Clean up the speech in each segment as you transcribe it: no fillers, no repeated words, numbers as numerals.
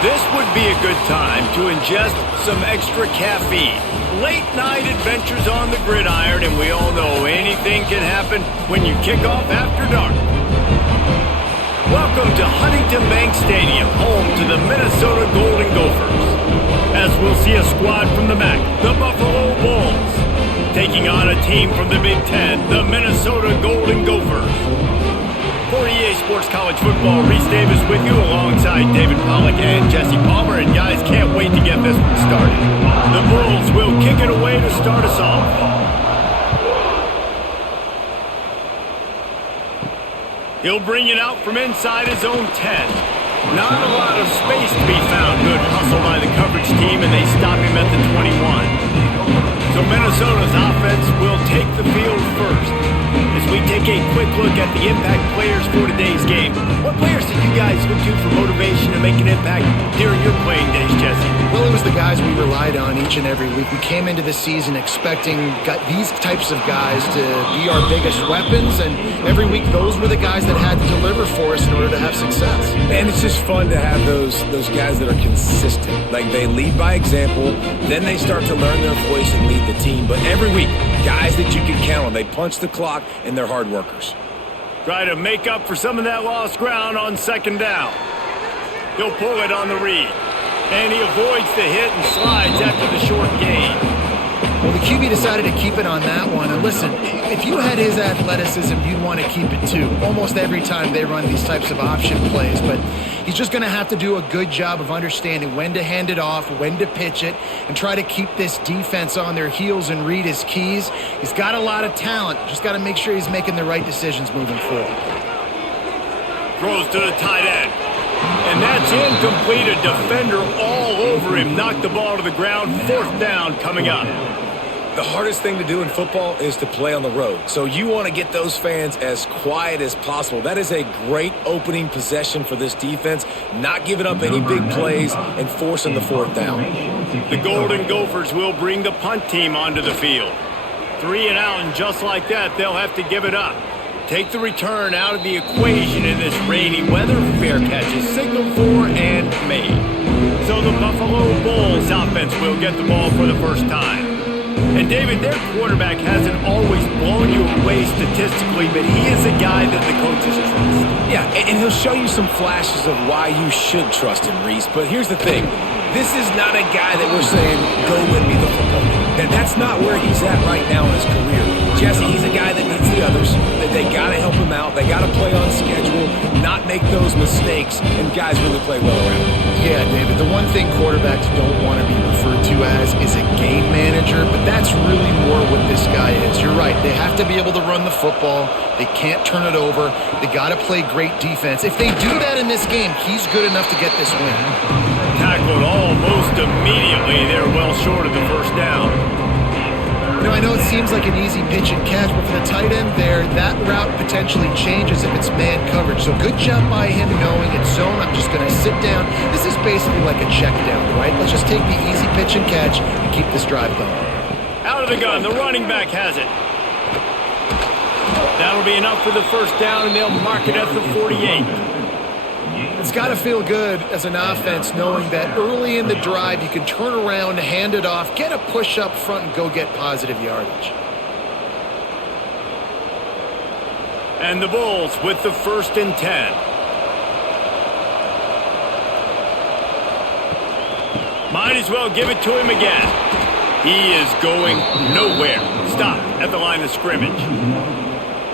This would be a good time to ingest some extra caffeine. Late night adventures on the gridiron, and we all know anything can happen when you kick off after dark. Welcome to Huntington Bank Stadium, home to the Minnesota Golden Gophers. As we'll see a squad from the MAC, the Buffalo Bulls, taking on a team from the Big Ten, the Minnesota Golden Gophers. For EA Sports College Football, Reese Davis with you alongside David Pollack and Jesse Palmer. And guys, can't wait to get this one started. The Bulls will kick it away to start us off. He'll bring it out from inside his own 10. Not a lot of space to be found. Good hustle by the coverage team, and they stop him at the 21. So Minnesota's offense will take the field first. As we take a quick look at the impact players for today's game, what players did you guys look to for motivation to make an impact during your playing days, Jesse? Well, it was the guys we relied on each and every week. We came into the season expecting these types of guys to be our biggest weapons, and every week those were the guys that had to deliver for us in order to have success. And it's just fun to have those guys that are consistent. Like, they lead by example, then they start to learn their voice and lead the team. But every week, guys that you can count on, they punch the clock, and they're hard workers. Try to make up for some of that lost ground on second down. He'll pull it on the read. And he avoids the hit and slides after the short gain. Well, the QB decided to keep it on that one. And listen, if you had his athleticism, you'd want to keep it too. Almost every time they run these types of option plays. But he's just going to have to do a good job of understanding when to hand it off, when to pitch it, and try to keep this defense on their heels and read his keys. He's got a lot of talent. Just got to make sure he's making the right decisions moving forward. Throws to the tight end. And that's incomplete. A defender all over him. Knocked the ball to the ground. Fourth down coming up. The hardest thing to do in football is to play on the road. So you want to get those fans as quiet as possible. That is a great opening possession for this defense. Not giving up any big plays and forcing the fourth down. The Golden Gophers will bring the punt team onto the field. 3 and out, and just like that, they'll have to give it up. Take the return out of the equation in this rainy weather. Fair catch is signaled for and made. So the Buffalo Bulls offense will get the ball for the first time. And David, their quarterback hasn't always blown you away statistically, but he is a guy that the coaches trust. Yeah, and he'll show you some flashes of why you should trust him, Reese. But here's the thing. This is not a guy that we're saying, go win me the football game. That's not where he's at right now in his career. Jesse, he's a guy that needs the others. That they got to help him out. They got to play on schedule, not make those mistakes, and guys really play well around him. Yeah, David, the one thing quarterbacks don't want to be referred to as is a game manager, but that's really more what this guy is. You're right. They have to be able to run the football. They can't turn it over. They got to play great defense. If they do that in this game, he's good enough to get this win. Tackled almost immediately. They're well short of the first down. You know, I know it seems like an easy pitch and catch, but for the tight end there, that route potentially changes if it's man coverage. So good job by him knowing it's zone. I'm just going to sit down. This is basically like a check down, right? Let's just take the easy pitch and catch and keep this drive going. Out of the gun, the running back has it. That'll be enough for the first down, and they'll mark it at the 48. It's got to feel good as an offense knowing that early in the drive you can turn around, hand it off, get a push up front, and go get positive yardage. And the Bulls with the 1st and 10. Might as well give it to him again. He is going nowhere. Stop at the line of scrimmage.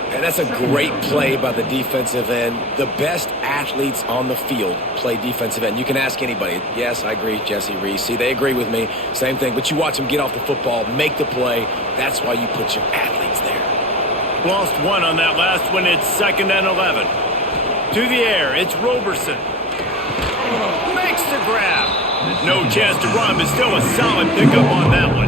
And that's a great play by the defensive end. The best athletes on the field play defensive end. You can ask anybody. Yes, I agree, Jesse, Reese. See, they agree with me. Same thing. But you watch them get off the football, make the play. That's why you put your athletes there. Lost one on that last one. It's 2nd and 11. To the air, it's Roberson. Makes the grab. No chance to run, but still a solid pickup on that one.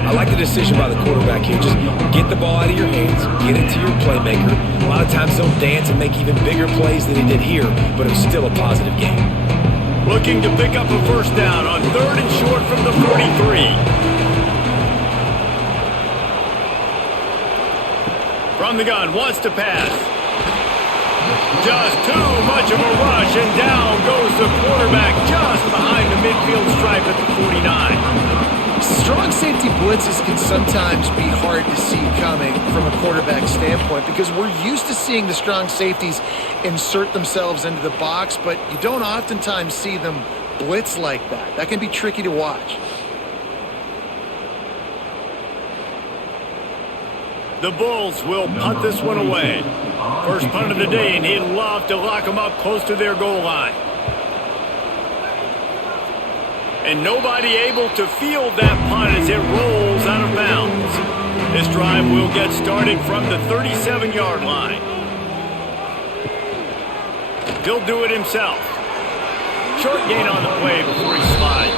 I like the decision by the quarterback here. Just get the ball out of your hands, get it to your playmaker. A lot of times they'll dance and make even bigger plays than he did here, but it was still a positive game. Looking to pick up a first down on 3rd and short from the 43. From the gun, wants to pass. Just too much of a rush, and down goes the quarterback just behind the midfield stripe at the 49. Strong safety blitzes can sometimes be hard to see coming from a quarterback standpoint because we're used to seeing the strong safeties insert themselves into the box, but you don't oftentimes see them blitz like that. That can be tricky to watch. The Bulls will punt this one away. First punt of the day, and he'd love to lock them up close to their goal line. And nobody able to field that punt as it rolls out of bounds. This drive will get started from the 37-yard line. He'll do it himself. Short gain on the play before he slides.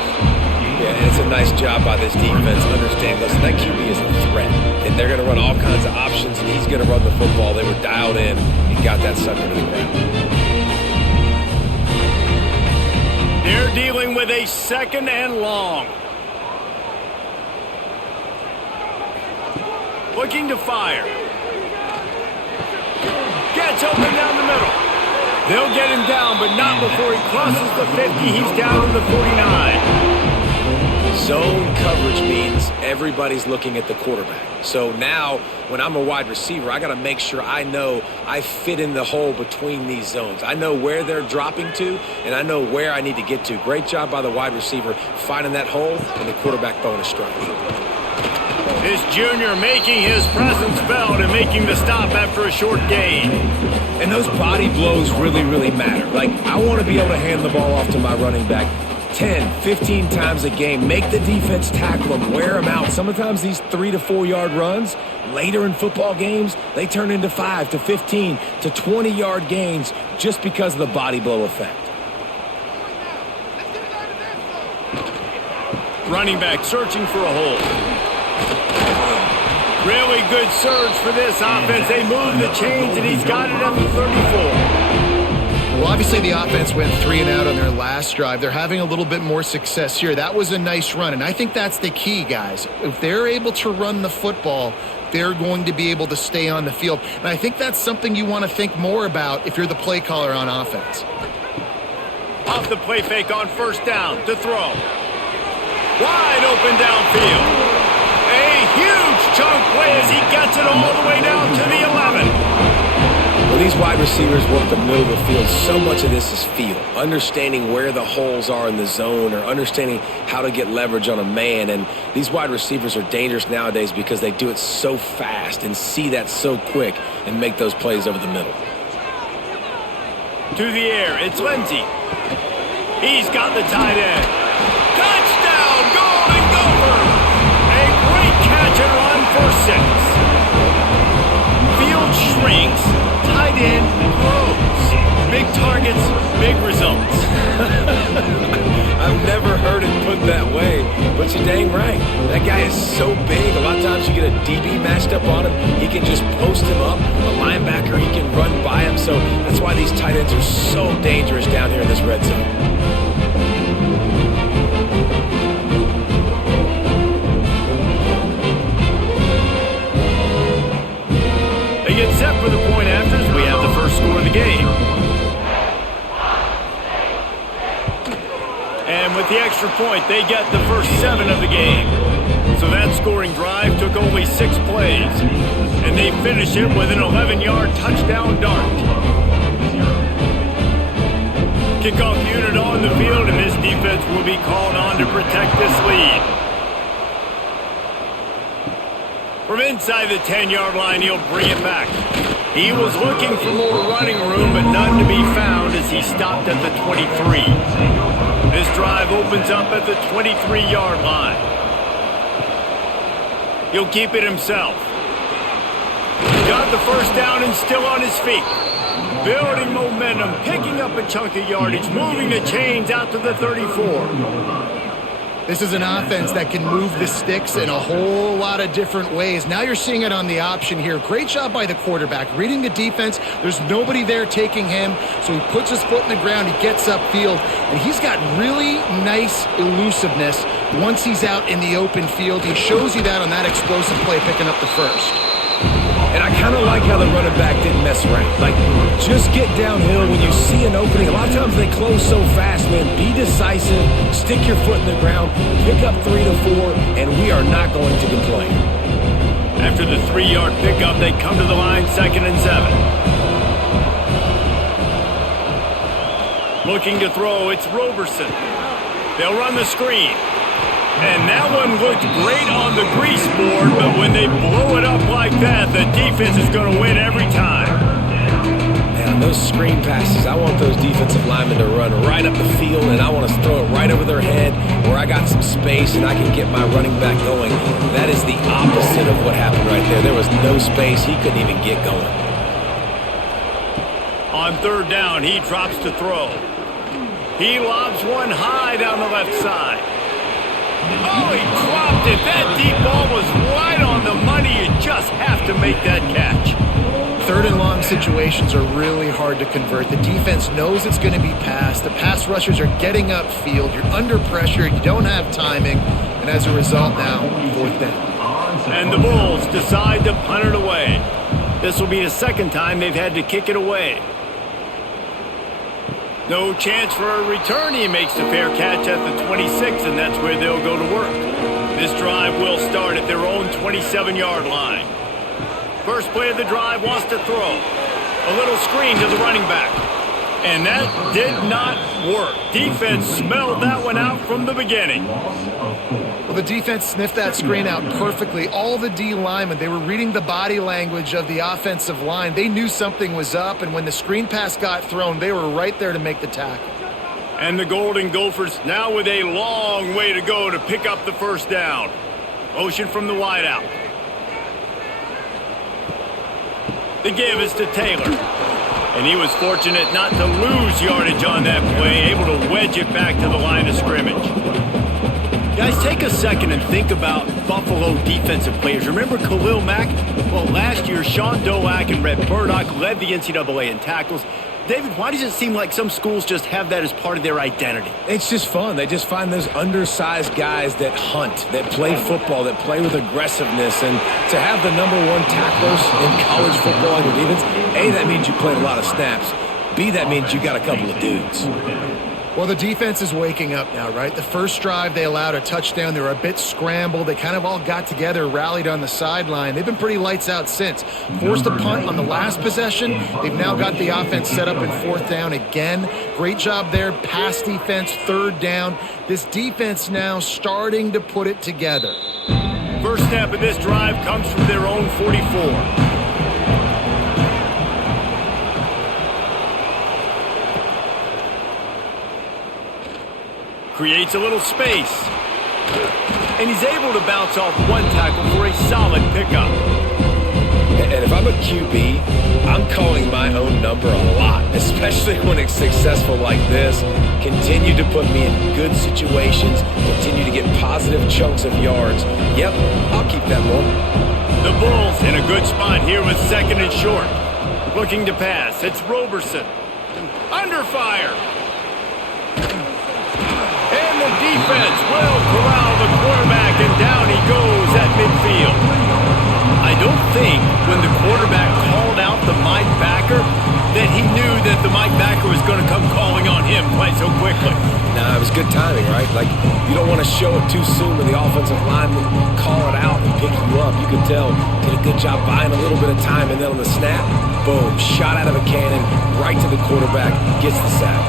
Yeah, and it's a nice job by this defense. Understand, listen, that QB is a threat. And they're going to run all kinds of options, and he's going to run the football. They were dialed in and got that sucker to the ground. They're dealing with a 2nd and long. Looking to fire. Gets open down the middle. They'll get him down, but not before he crosses the 50. He's down to the 49. Zone coverage means everybody's looking at the quarterback. So now, when I'm a wide receiver, I got to make sure I know I fit in the hole between these zones. I know where they're dropping to, and I know where I need to get to. Great job by the wide receiver finding that hole, and the quarterback throwing a strike. This junior making his presence felt and making the stop after a short gain. And those body blows really, really matter. Like, I want to be able to hand the ball off to my running back 10, 15 times a game. Make the defense tackle them, wear them out. Sometimes these 3 to 4 yard runs, later in football games, they turn into 5 to 15 to 20 yard gains just because of the body blow effect. Running back searching for a hole. Really good surge for this offense. They move the chains, and he's got it at the 34. Well, obviously the offense went 3 and out on their last drive. They're having a little bit more success here. That was a nice run, and I think that's the key, guys. If they're able to run the football, they're going to be able to stay on the field. And I think that's something you want to think more about if you're the play caller on offense. Off the play fake on first down to throw. Wide open downfield. A huge chunk play as he gets it all the way down to the 11. When these wide receivers work the middle of the field, so much of this is feel. Understanding where the holes are in the zone or understanding how to get leverage on a man. And these wide receivers are dangerous nowadays because they do it so fast and see that so quick and make those plays over the middle. To the air, it's Lindsey. He's got the tight end. Touchdown, Golden Gophers! A great catch and run for 6. Field shrinks, tight end grows. Big targets, big results. I've never heard it put that way, but you're dang right. That guy is so big. A lot of times you get a DB matched up on him. He can just post him up. A linebacker, he can run by him. So that's why these tight ends are so dangerous down here in this red zone. They get set for the point after as we have the first score of the game. And with the extra point, they get the first 7 of the game. So that scoring drive took only 6 plays. And they finish it with an 11-yard touchdown dart. Kickoff unit on the field, and this defense will be called on to protect this lead. From inside the 10-yard line, he'll bring it back. He was looking for more running room, but none to be found as he stopped at the 23. This drive opens up at the 23-yard line. He'll keep it himself. Got the first down and still on his feet. Building momentum, picking up a chunk of yardage, moving the chains out to the 34. This is an offense that can move the sticks in a whole lot of different ways. Now you're seeing it on the option here. Great job by the quarterback. Reading the defense, there's nobody there taking him, so he puts his foot in the ground, he gets upfield, and he's got really nice elusiveness once he's out in the open field. He shows you that on that explosive play picking up the first. And I kind of like how the running back didn't mess around. Like, just get downhill when you see an opening. A lot of times they close so fast, man. Be decisive, stick your foot in the ground, pick up 3 to 4, and we are not going to complain. After the 3-yard pickup, they come to the line, 2nd and 7. Looking to throw, it's Roberson. They'll run the screen. And that one looked great on the grease board, but when they blow it up like that, the defense is going to win every time. Man, those screen passes, I want those defensive linemen to run right up the field, and I want to throw it right over their head where I got some space and I can get my running back going. That is the opposite of what happened right there. There was no space. He couldn't even get going. On 3rd down, he drops to throw. He lobs one high down the left side. Oh, he dropped it. That deep ball was right on the money. You just have to make that catch. 3rd and long situations are really hard to convert. The defense knows it's going to be passed. The pass rushers are getting upfield. You're under pressure. You don't have timing. And as a result now, 4th down. And the Bulls decide to punt it away. This will be the 2nd time they've had to kick it away. No chance for a return. He makes the fair catch at the 26, and that's where they'll go to work. This drive will start at their own 27-yard line. First play of the drive wants to throw. A little screen to the running back. And that did not work. Defense smelled that one out from the beginning. Well, the defense sniffed that screen out perfectly. All the D linemen, they were reading the body language of the offensive line. They knew something was up, and when the screen pass got thrown, they were right there to make the tackle. And the Golden Gophers now with a long way to go to pick up the 1st down. Motion from the wideout. The give is to Taylor. And he was fortunate not to lose yardage on that play, able to wedge it back to the line of scrimmage. Guys, take a second and think about Buffalo defensive players. Remember Khalil Mack? Well, last year, Sean Doak and Red Burdock led the NCAA in tackles. David, why does it seem like some schools just have that as part of their identity? It's just fun. They just find those undersized guys that hunt, that play football, that play with aggressiveness. And to have the #1 tacklers in college football on your defense, A, that means you played a lot of snaps. B, that means you got a couple of dudes. Well, the defense is waking up now, right? The first drive, they allowed a touchdown. They were a bit scrambled. They kind of all got together, rallied on the sideline. They've been pretty lights out since. Forced a punt on the last possession. They've now got the offense set up in 4th down again. Great job there. Pass defense, 3rd down. This defense now starting to put it together. First snap of this drive comes from their own 44. Creates a little space. And he's able to bounce off one tackle for a solid pickup. And if I'm a QB, I'm calling my own number a lot, especially when it's successful like this. Continue to put me in good situations, continue to get positive chunks of yards. Yep, I'll keep that one. The Bulls in a good spot here with 2nd and short. Looking to pass, it's Roberson. Under fire. And the defense will corral the quarterback, and down he goes at midfield. I don't think when the quarterback called out the Mike backer that he knew that the Mike backer was going to come calling on him quite so quickly. Nah, it was good timing, right? Like, you don't want to show it too soon when the offensive lineman call it out and pick you up. You could tell, did a good job buying a little bit of time, and then on the snap, boom, shot out of a cannon, right to the quarterback, gets the sack.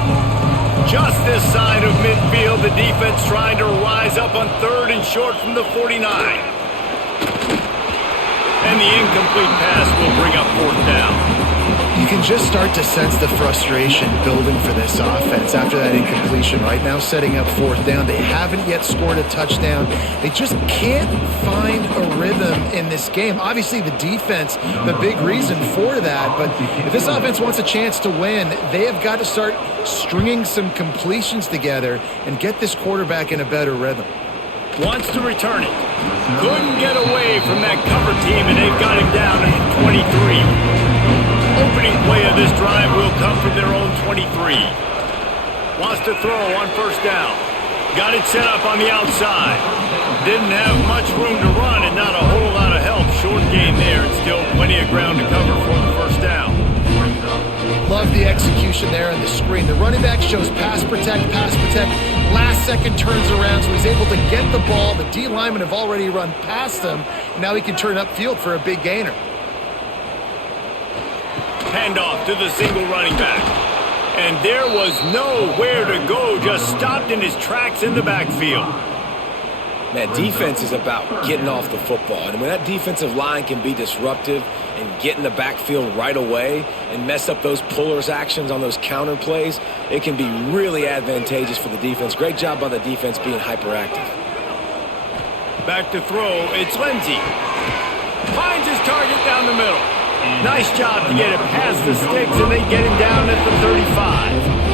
Just this side of midfield, the defense trying to rise up on 3rd and short from the 49. And the incomplete pass will bring up 4th down. You can just start to sense the frustration building for this offense after that incompletion. Right now, setting up 4th down. They haven't yet scored a touchdown. They just can't find a rhythm in this game. Obviously, the defense, the big reason for that. But if this offense wants a chance to win, they have got to start stringing some completions together and get this quarterback in a better rhythm. Wants to return it. Couldn't get away from that cover team, and they've got him down at 23. Opening play of this drive will come from their own 23. Wants to throw on 1st down. Got it set up on the outside. Didn't have much room to run and not a whole lot of help. Short gain there, and still plenty of ground to cover for the first down. Love the execution there on the screen. The running back shows pass protect. Last second turns around, so he's able to get the ball. The D linemen have already run past him. And now he can turn upfield for a big gainer. Handoff to the single running back. And there was nowhere to go, just stopped in his tracks in the backfield. Man, defense is about getting off the football. And when that defensive line can be disruptive and get in the backfield right away and mess up those pullers actions on those counter plays, it can be really advantageous for the defense. Great job by the defense being hyperactive. Back to throw, it's Lindsey. Finds his target down the middle. Nice job to get it past the sticks, and they get him down at the 35.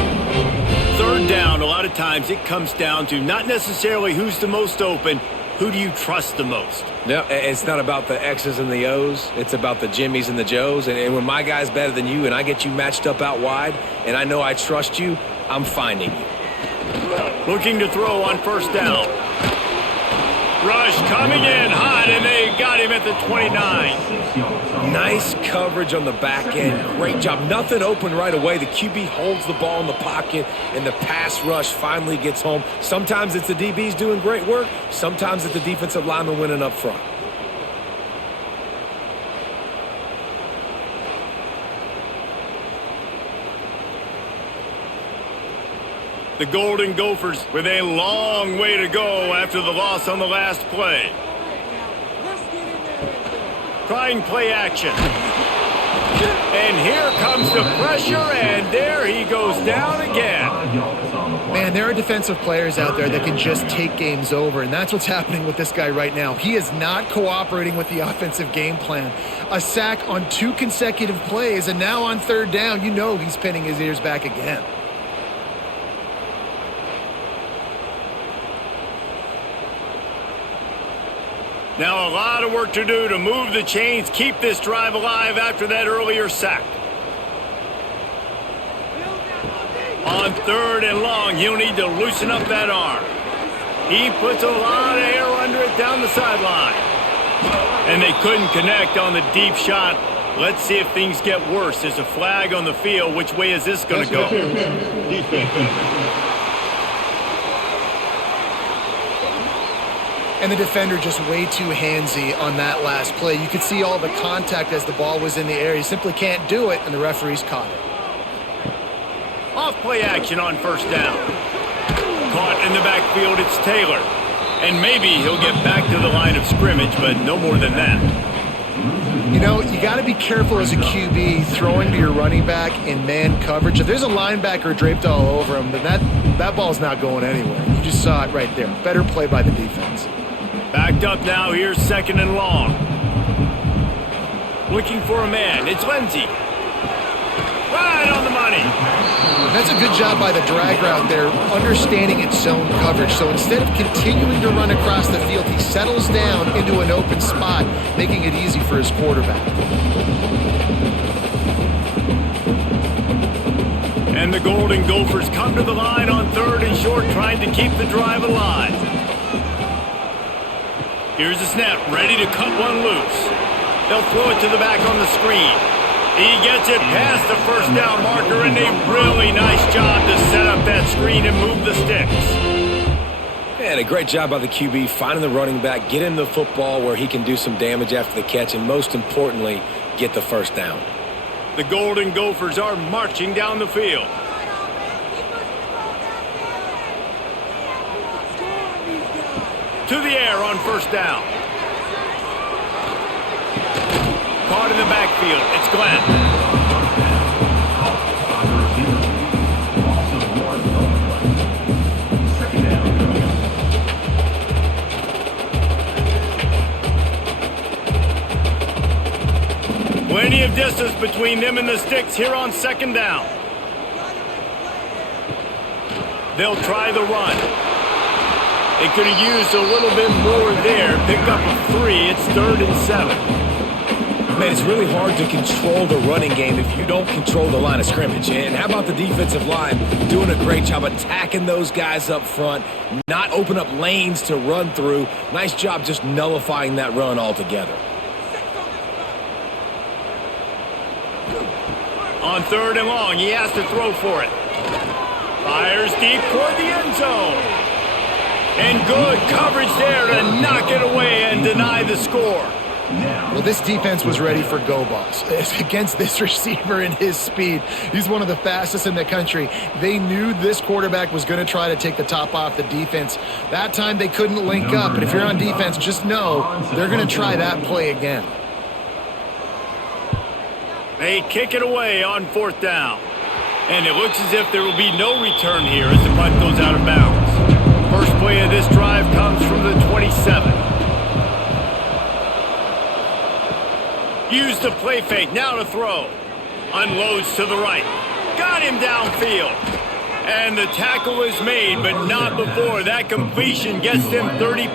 Third down, a lot of times it comes down to not necessarily who's the most open, who do you trust the most? No, it's not about the X's and the O's. It's about the Jimmies and the Joes. And when my guy's better than you and I get you matched up out wide and I know I trust you, I'm finding you. Looking to throw on first down. Rush coming in hot, and they got him at the 29. Nice coverage on the back end. Great job. Nothing open right away. The QB holds the ball in the pocket, and the pass rush finally gets home. Sometimes it's the DBs doing great work. Sometimes it's the defensive lineman winning up front. The Golden Gophers with a long way to go after the loss on the last play. Trying play action. And here comes the pressure, and there he goes down again. Man, there are defensive players out there that can just take games over, and that's what's happening with this guy right now. He is not cooperating with the offensive game plan. A sack on 2 consecutive plays, and now on third down, you know he's pinning his ears back again. Now a lot of work to do to move the chains, keep this drive alive after that earlier sack. On third and long, he'll need to loosen up that arm. He puts a lot of air under it down the sideline. And they couldn't connect on the deep shot. Let's see if things get worse. There's a flag on the field. Which way is this going to go? And the defender just way too handsy on that last play. You could see all the contact as the ball was in the air. He simply can't do it, and the referees caught it. Off play action on first down. Caught in the backfield, it's Taylor. And maybe he'll get back to the line of scrimmage, but no more than that. You know, you got to be careful as a QB throwing to your running back in man coverage. If there's a linebacker draped all over him, then that ball's not going anywhere. You just saw it right there. Better play by the defense. Backed up now, here's second and long. Looking for a man, it's Lindsey. Right on the money. That's a good job by the drag route there, understanding its zone coverage. So instead of continuing to run across the field, he settles down into an open spot, making it easy for his quarterback. And the Golden Gophers come to the line on third and short, trying to keep the drive alive. Here's the snap, ready to cut one loose. They'll throw it to the back on the screen. He gets it past the first down marker, and a really nice job to set up that screen and move the sticks. Man, a great job by the QB finding the running back, get him the football where he can do some damage after the catch, and most importantly, get the first down. The Golden Gophers are marching down the field. To the air on first down. Caught in the backfield. It's Glenn. Plenty of distance between them and the sticks here on second down. They'll try the run. They could have used a little bit more there. Pick up a 3. It's 3rd and 7. Man, it's really hard to control the running game if you don't control the line of scrimmage. And how about the defensive line doing a great job attacking those guys up front, not open up lanes to run through. Nice job just nullifying that run altogether. On 3rd and long, he has to throw for it. Fires deep toward the end zone. And good coverage there to knock it away and deny the score. Well, this defense was ready for go balls. Against this receiver and his speed, he's one of the fastest in the country. They knew this quarterback was going to try to take the top off the defense. That time they couldn't link up, but if you're on defense, just know they're going to try that play again. They kick it away on 4th down. And it looks as if there will be no return here as the punt goes out of bounds. First play of this drive comes from the 27. Use the play fake, now to throw. Unloads to the right. Got him downfield. And the tackle is made, but not before that completion gets them 30+.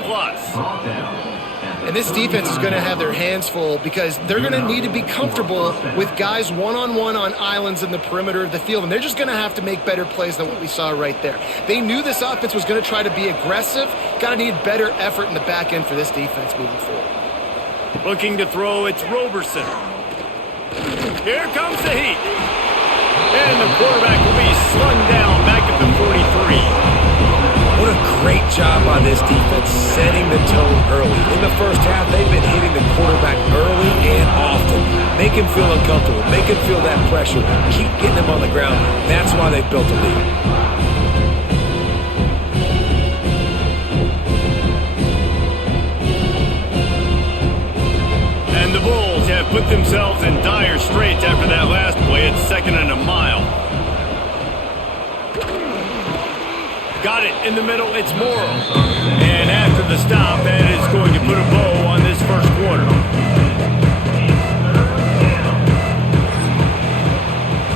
And this defense is going to have their hands full because they're going to need to be comfortable with guys one-on-one on islands in the perimeter of the field. And they're just going to have to make better plays than what we saw right there. They knew this offense was going to try to be aggressive. Got to need better effort in the back end for this defense moving forward. Looking to throw, it's Roberson. Here comes the heat. And the quarterback will be slung down back at the 43. What a great job by this defense setting the tone early. In the first half, they've been hitting the quarterback early and often. Make him feel uncomfortable. Make him feel that pressure. Keep getting him on the ground. That's why they've built a lead. And the Bulls have put themselves in dire straits after that last play at 2nd and a mile. Got it in the middle, it's Morrow. And after the stop, that is going to put a bow on this first quarter.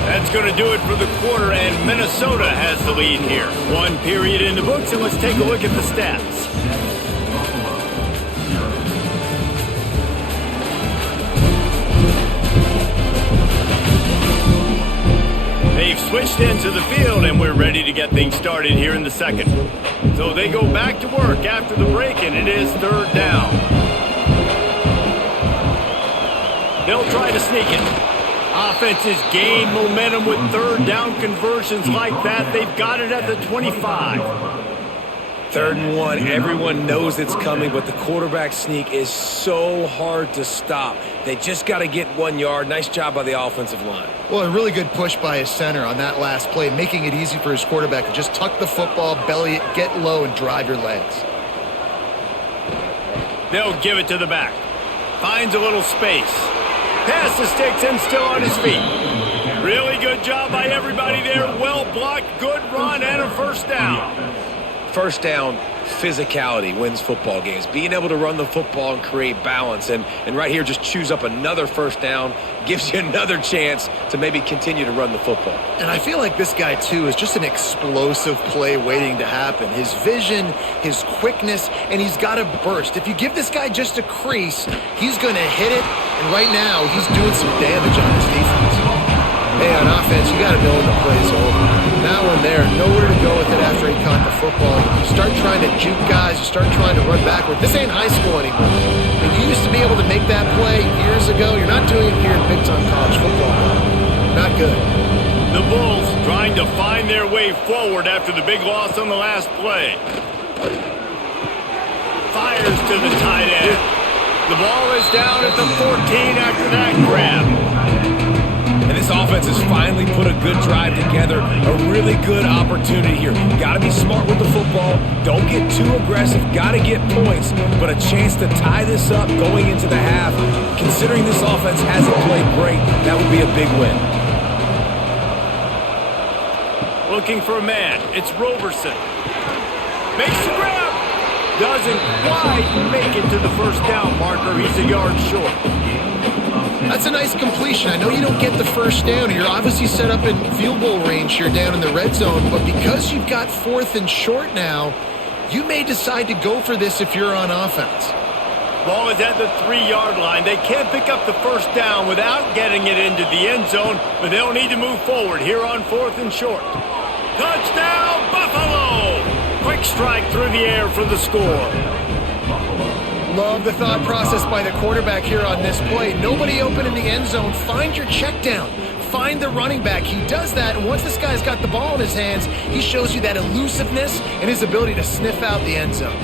That's going to do it for the quarter, and Minnesota has the lead here. 1 period in the books, and let's take a look at the stats. They've switched into the field, and we're ready to get things started here in the second. So they go back to work after the break, and it is 3rd down. They'll try to sneak it. Offenses gain momentum with 3rd down conversions like that. They've got it at the 25. 3rd and 1, everyone knows it's coming, but the quarterback sneak is so hard to stop. They just got to get 1 yard. Nice job by the offensive line. Well, a really good push by his center on that last play, making it easy for his quarterback to just tuck the football, belly it, get low, and drive your legs. They'll give it to the back. Finds a little space. Pass the sticks and still on his feet. Really good job by everybody there. Well blocked, good run, and a 1st down. First down, physicality wins football games. Being able to run the football and create balance. And right here, just choose up another 1st down. Gives you another chance to maybe continue to run the football. And I feel like this guy, too, is just an explosive play waiting to happen. His vision, his quickness, and he's got a burst. If you give this guy just a crease, he's going to hit it. And right now, he's doing some damage on his defense. Hey, on offense, you got to know when the play's over. That one there, nowhere to go with it after he caught the football. You start trying to juke guys, you start trying to run backward. This ain't high school anymore. I mean, you used to be able to make that play years ago. You're not doing it here in big-time college football. Not good. The Bulls trying to find their way forward after the big loss on the last play. Fires to the tight end. The ball is down at the 14 after that grab. And this offense has finally put a good drive together. A really good opportunity here. Got to be smart with the football. Don't get too aggressive. Got to get points. But a chance to tie this up going into the half. Considering this offense hasn't played great, that would be a big win. Looking for a man. It's Roberson. Makes the grab. Doesn't quite make it to the 1st down marker. He's a yard short. That's a nice completion. I know you don't get the 1st down. You're obviously set up in field goal range here down in the red zone, but because you've got 4th and short now, you may decide to go for this if you're on offense. Ball is at the 3-yard line. They can't pick up the 1st down without getting it into the end zone, but they'll need to move forward here on 4th and short. Touchdown, Buffalo! Quick strike through the air for the score. Love the thought process by the quarterback here on this play. Nobody open in the end zone. Find your check down. find the running back. He does that, and once this guy's got the ball in his hands, he shows you that elusiveness and his ability to sniff out the end zone.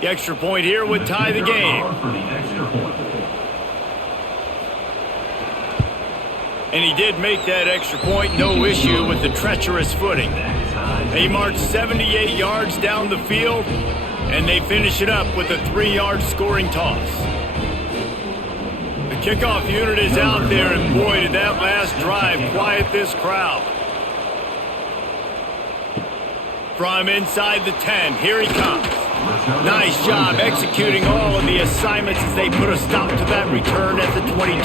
The extra point here would tie the game. And he did make that extra point, no issue with the treacherous footing. They marched 78 yards down the field, and they finish it up with a 3-yard scoring toss. The kickoff unit is out there, and boy, did that last drive quiet this crowd. From inside the 10, here he comes. Nice job executing all of the assignments as they put a stop to that return at the 22.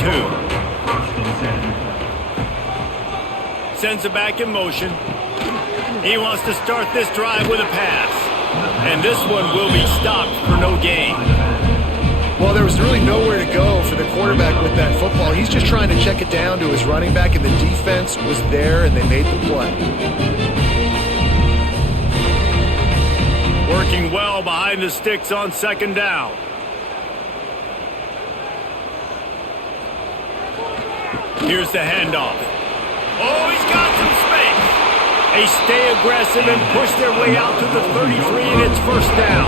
Sends it back in motion. He wants to start this drive with a pass. And this one will be stopped for no gain. Well, there was really nowhere to go for the quarterback with that football. He's just trying to check it down to his running back, and the defense was there, and they made the play. Working well behind the sticks on second down. Here's the handoff. Oh, he's got some space. They stay aggressive and push their way out to the 33, and it's first down.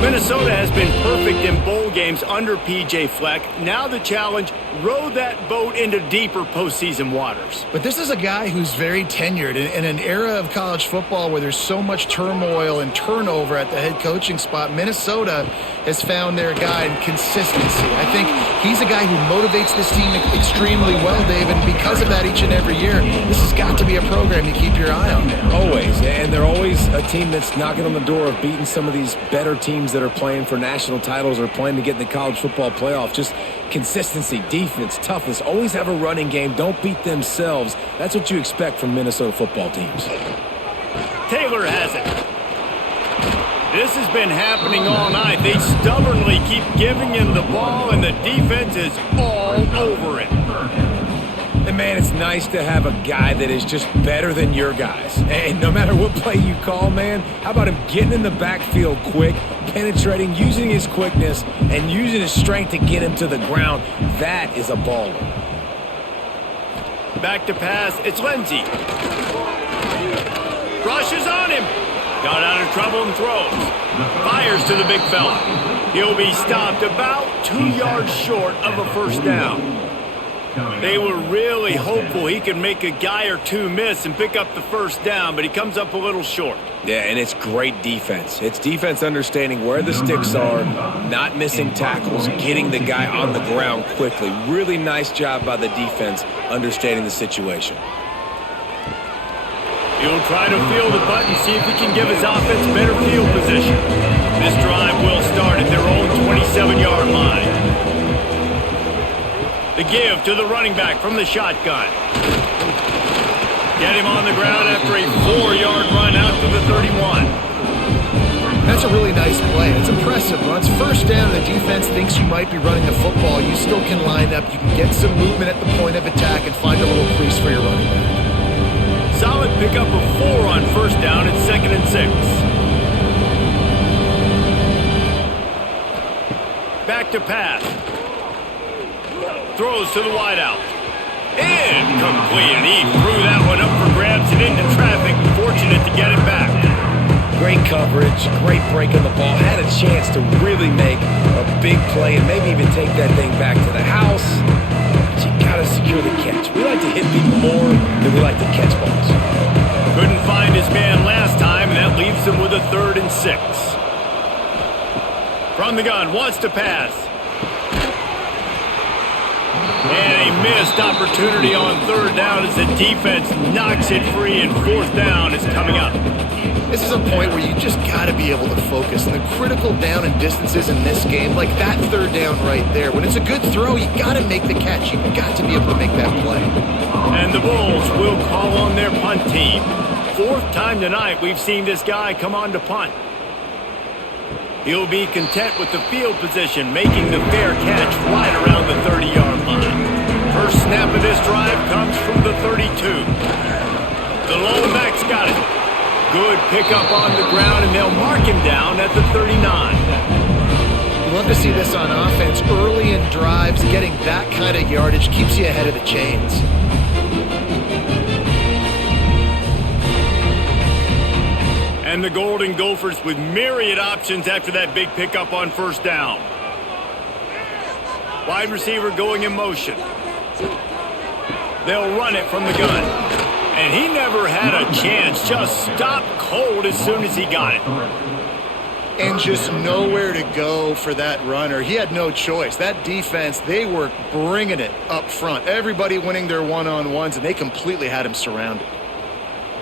Minnesota has been perfect in bowl games under P.J. Fleck. Now the challenge, row that boat into deeper postseason waters. But this is a guy who's very tenured in an era of college football where there's so much turmoil and turnover at the head coaching spot. Minnesota has found their guy in consistency. I think he's a guy who motivates this team extremely well, David, and because of that each and every year, this has got to be a program you keep your eye on. Always, and they're always a team that's knocking on the door of beating some of these better teams that are playing for national titles or playing to get in the college football playoff. Just consistency, defense, toughness, always have a running game, don't beat themselves. That's what you expect from Minnesota football teams. Taylor has it. This has been happening all night. They stubbornly keep giving him the ball, and the defense is all over it. And, man, it's nice to have a guy that is just better than your guys. And no matter what play you call, man, how about him getting in the backfield quick, penetrating, using his quickness, and using his strength to get him to the ground? That is a baller. Back to pass. It's Lindsey. Rushes on him. Got out of trouble and throws. Fires to the big fella. He'll be stopped about 2 yards short of a first down. They were really hopeful he could make a guy or two miss and pick up the first down, but he comes up a little short. Yeah, and it's great defense. It's defense understanding where the sticks are, not missing tackles, getting the guy on the ground quickly. Really nice job by the defense understanding the situation. He'll try to field the punt and see if he can give his offense better field position. This drive will start at their own 27-yard line. The give to the running back from the shotgun. Get him on the ground after a 4-yard run out to the 31. That's a really nice play. It's impressive. Once first down, the defense thinks you might be running the football. You still can line up. You can get some movement at the point of attack and find a little crease for your running back. Solid pickup of 4 on first down at 2nd and 6. Back to pass. Throws to the wideout. Incomplete. And he threw that one up for grabs and into traffic. Fortunate to get it back. Great coverage, great break on the ball. Had a chance to really make a big play and maybe even take that thing back to the house. But you got to secure the catch. We like to hit people more than we like to catch balls. Couldn't find his man last time, and that leaves him with a 3rd and 6. From the gun, wants to pass. And a missed opportunity on 3rd down as the defense knocks it free, and 4th down is coming up. This is a point where you just got to be able to focus. And the critical down and distances in this game, like that 3rd down right there, when it's a good throw, you got to make the catch. You got to be able to make that play. And the Bulls will call on their punt team. 4th time tonight we've seen this guy come on to punt. He'll be content with the field position, making the fair catch right around the 30-yard line. First snap of this drive comes from the 32. The lone back's got it. Good pickup on the ground, and they'll mark him down at the 39. You love to see this on offense. Early in drives, getting that kind of yardage keeps you ahead of the chains. And the Golden Gophers with myriad options after that big pickup on first down. Wide receiver going in motion. They'll run it from the gun. And he never had a chance. Just stopped cold as soon as he got it. And just nowhere to go for that runner. He had no choice. That defense, they were bringing it up front. Everybody winning their one-on-ones, and they completely had him surrounded.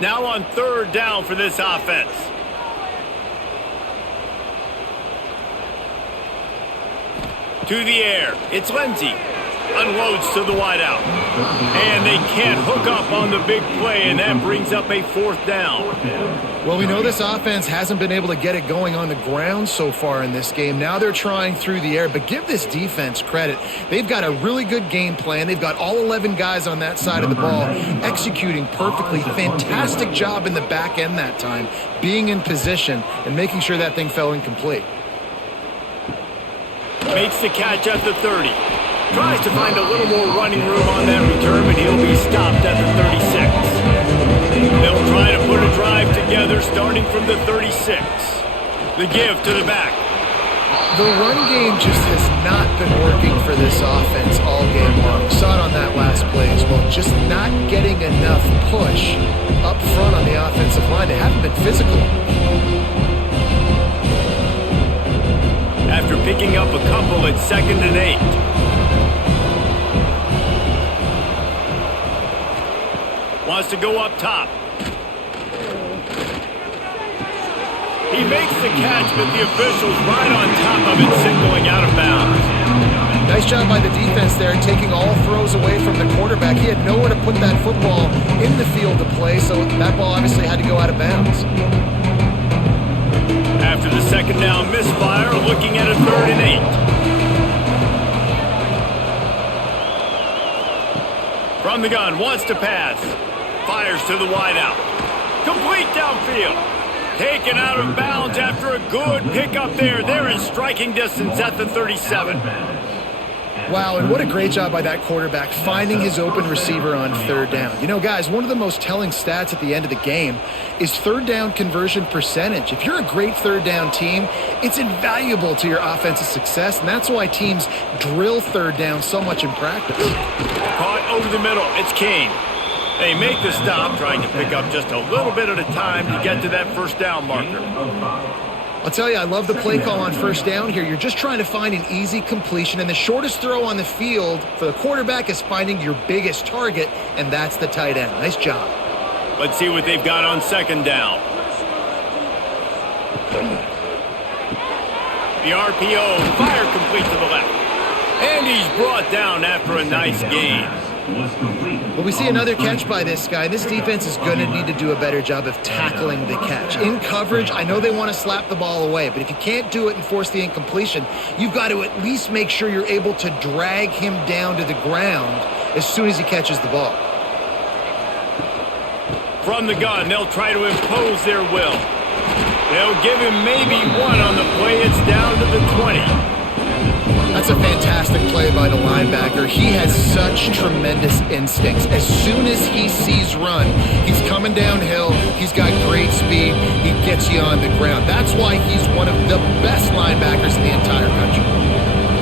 Now on third down for this offense. To the air. It's Lindsey. Unloads to the wideout. And they can't hook up on the big play, and that brings up a fourth down. Well, we know this offense hasn't been able to get it going on the ground so far in this game. Now they're trying through the air, but give this defense credit. They've got a really good game plan. They've got all 11 guys on that side of the ball executing perfectly. Fantastic job in the back end that time, being in position and making sure that thing fell incomplete. Makes the catch at the 30. Tries to find a little more running room on that return, but he'll be stopped at the 36. They'll try to put a drive together starting from the 36. The give to the back. The run game just has not been working for this offense all game long. We saw it on that last play as well. Just not getting enough push up front on the offensive line. They haven't been physical. After picking up a couple at 2nd and 8. Wants to go up top. He makes the catch, but the official's right on top of it, signaling out of bounds. Nice job by the defense there, taking all throws away from the quarterback. He had nowhere to put that football in the field to play, so that ball obviously had to go out of bounds. After the second down misfire, looking at a 3rd and 8. From the gun, wants to pass. Fires to the wideout. Complete downfield. Taken out of bounds after a good pickup there. They're in striking distance at the 37. Wow, and what a great job by that quarterback finding his open receiver on 3rd down. You know, guys, one of the most telling stats at the end of the game is 3rd down conversion percentage. If you're a great 3rd down team, it's invaluable to your offensive success, and that's why teams drill 3rd down so much in practice. Caught over the middle. It's Kane. They make the stop, trying to pick up just a little bit at a time to get to that first down marker. I'll tell you, I love the play call on first down here. You're just trying to find an easy completion, and the shortest throw on the field for the quarterback is finding your biggest target, and that's the tight end. Nice job. Let's see what they've got on 2nd down. The RPO, fire complete to the left. And he's brought down after a nice gain. Well, we see another catch by this guy. This defense is going to need to do a better job of tackling the catch. In coverage, I know they want to slap the ball away, but if you can't do it and force the incompletion, you've got to at least make sure you're able to drag him down to the ground as soon as he catches the ball. From the gun, they'll try to impose their will. They'll give him maybe one on the play. It's down to the 20. That's a fantastic play by the linebacker. He has such tremendous instincts. As soon as he sees run, he's coming downhill. He's got great speed. He gets you on the ground. That's why he's one of the best linebackers in the entire country.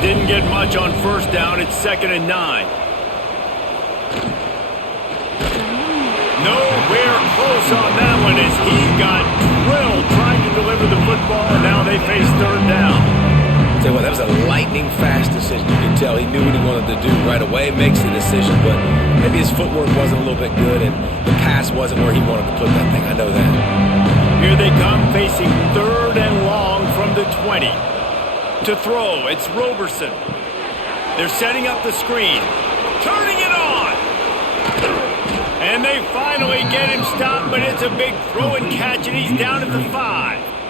Didn't get much on first down. It's 2nd and 9. Nowhere close on that one as he got drilled trying to deliver the football, and now they face 3rd down. Tell you what, that was a lightning-fast decision. You can tell he knew what he wanted to do right away, makes the decision, but maybe his footwork wasn't a little bit good, and the pass wasn't where he wanted to put that thing. I know that. Here they come, facing 3rd and long from the 20. To throw, it's Roberson. They're setting up the screen. Turning it on! And they finally get him stopped, but it's a big throw and catch, and he's down at the 5.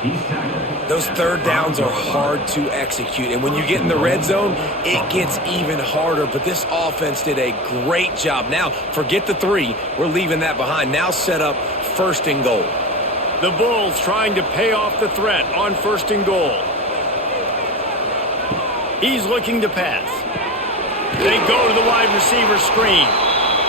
Those third downs are hard to execute, and when you get in the red zone, it gets even harder. But this offense did a great job. Now, forget the 3. We're leaving that behind. Now set up 1st and goal. The Bulls trying to pay off the threat on 1st and goal. He's looking to pass. They go to the wide receiver screen.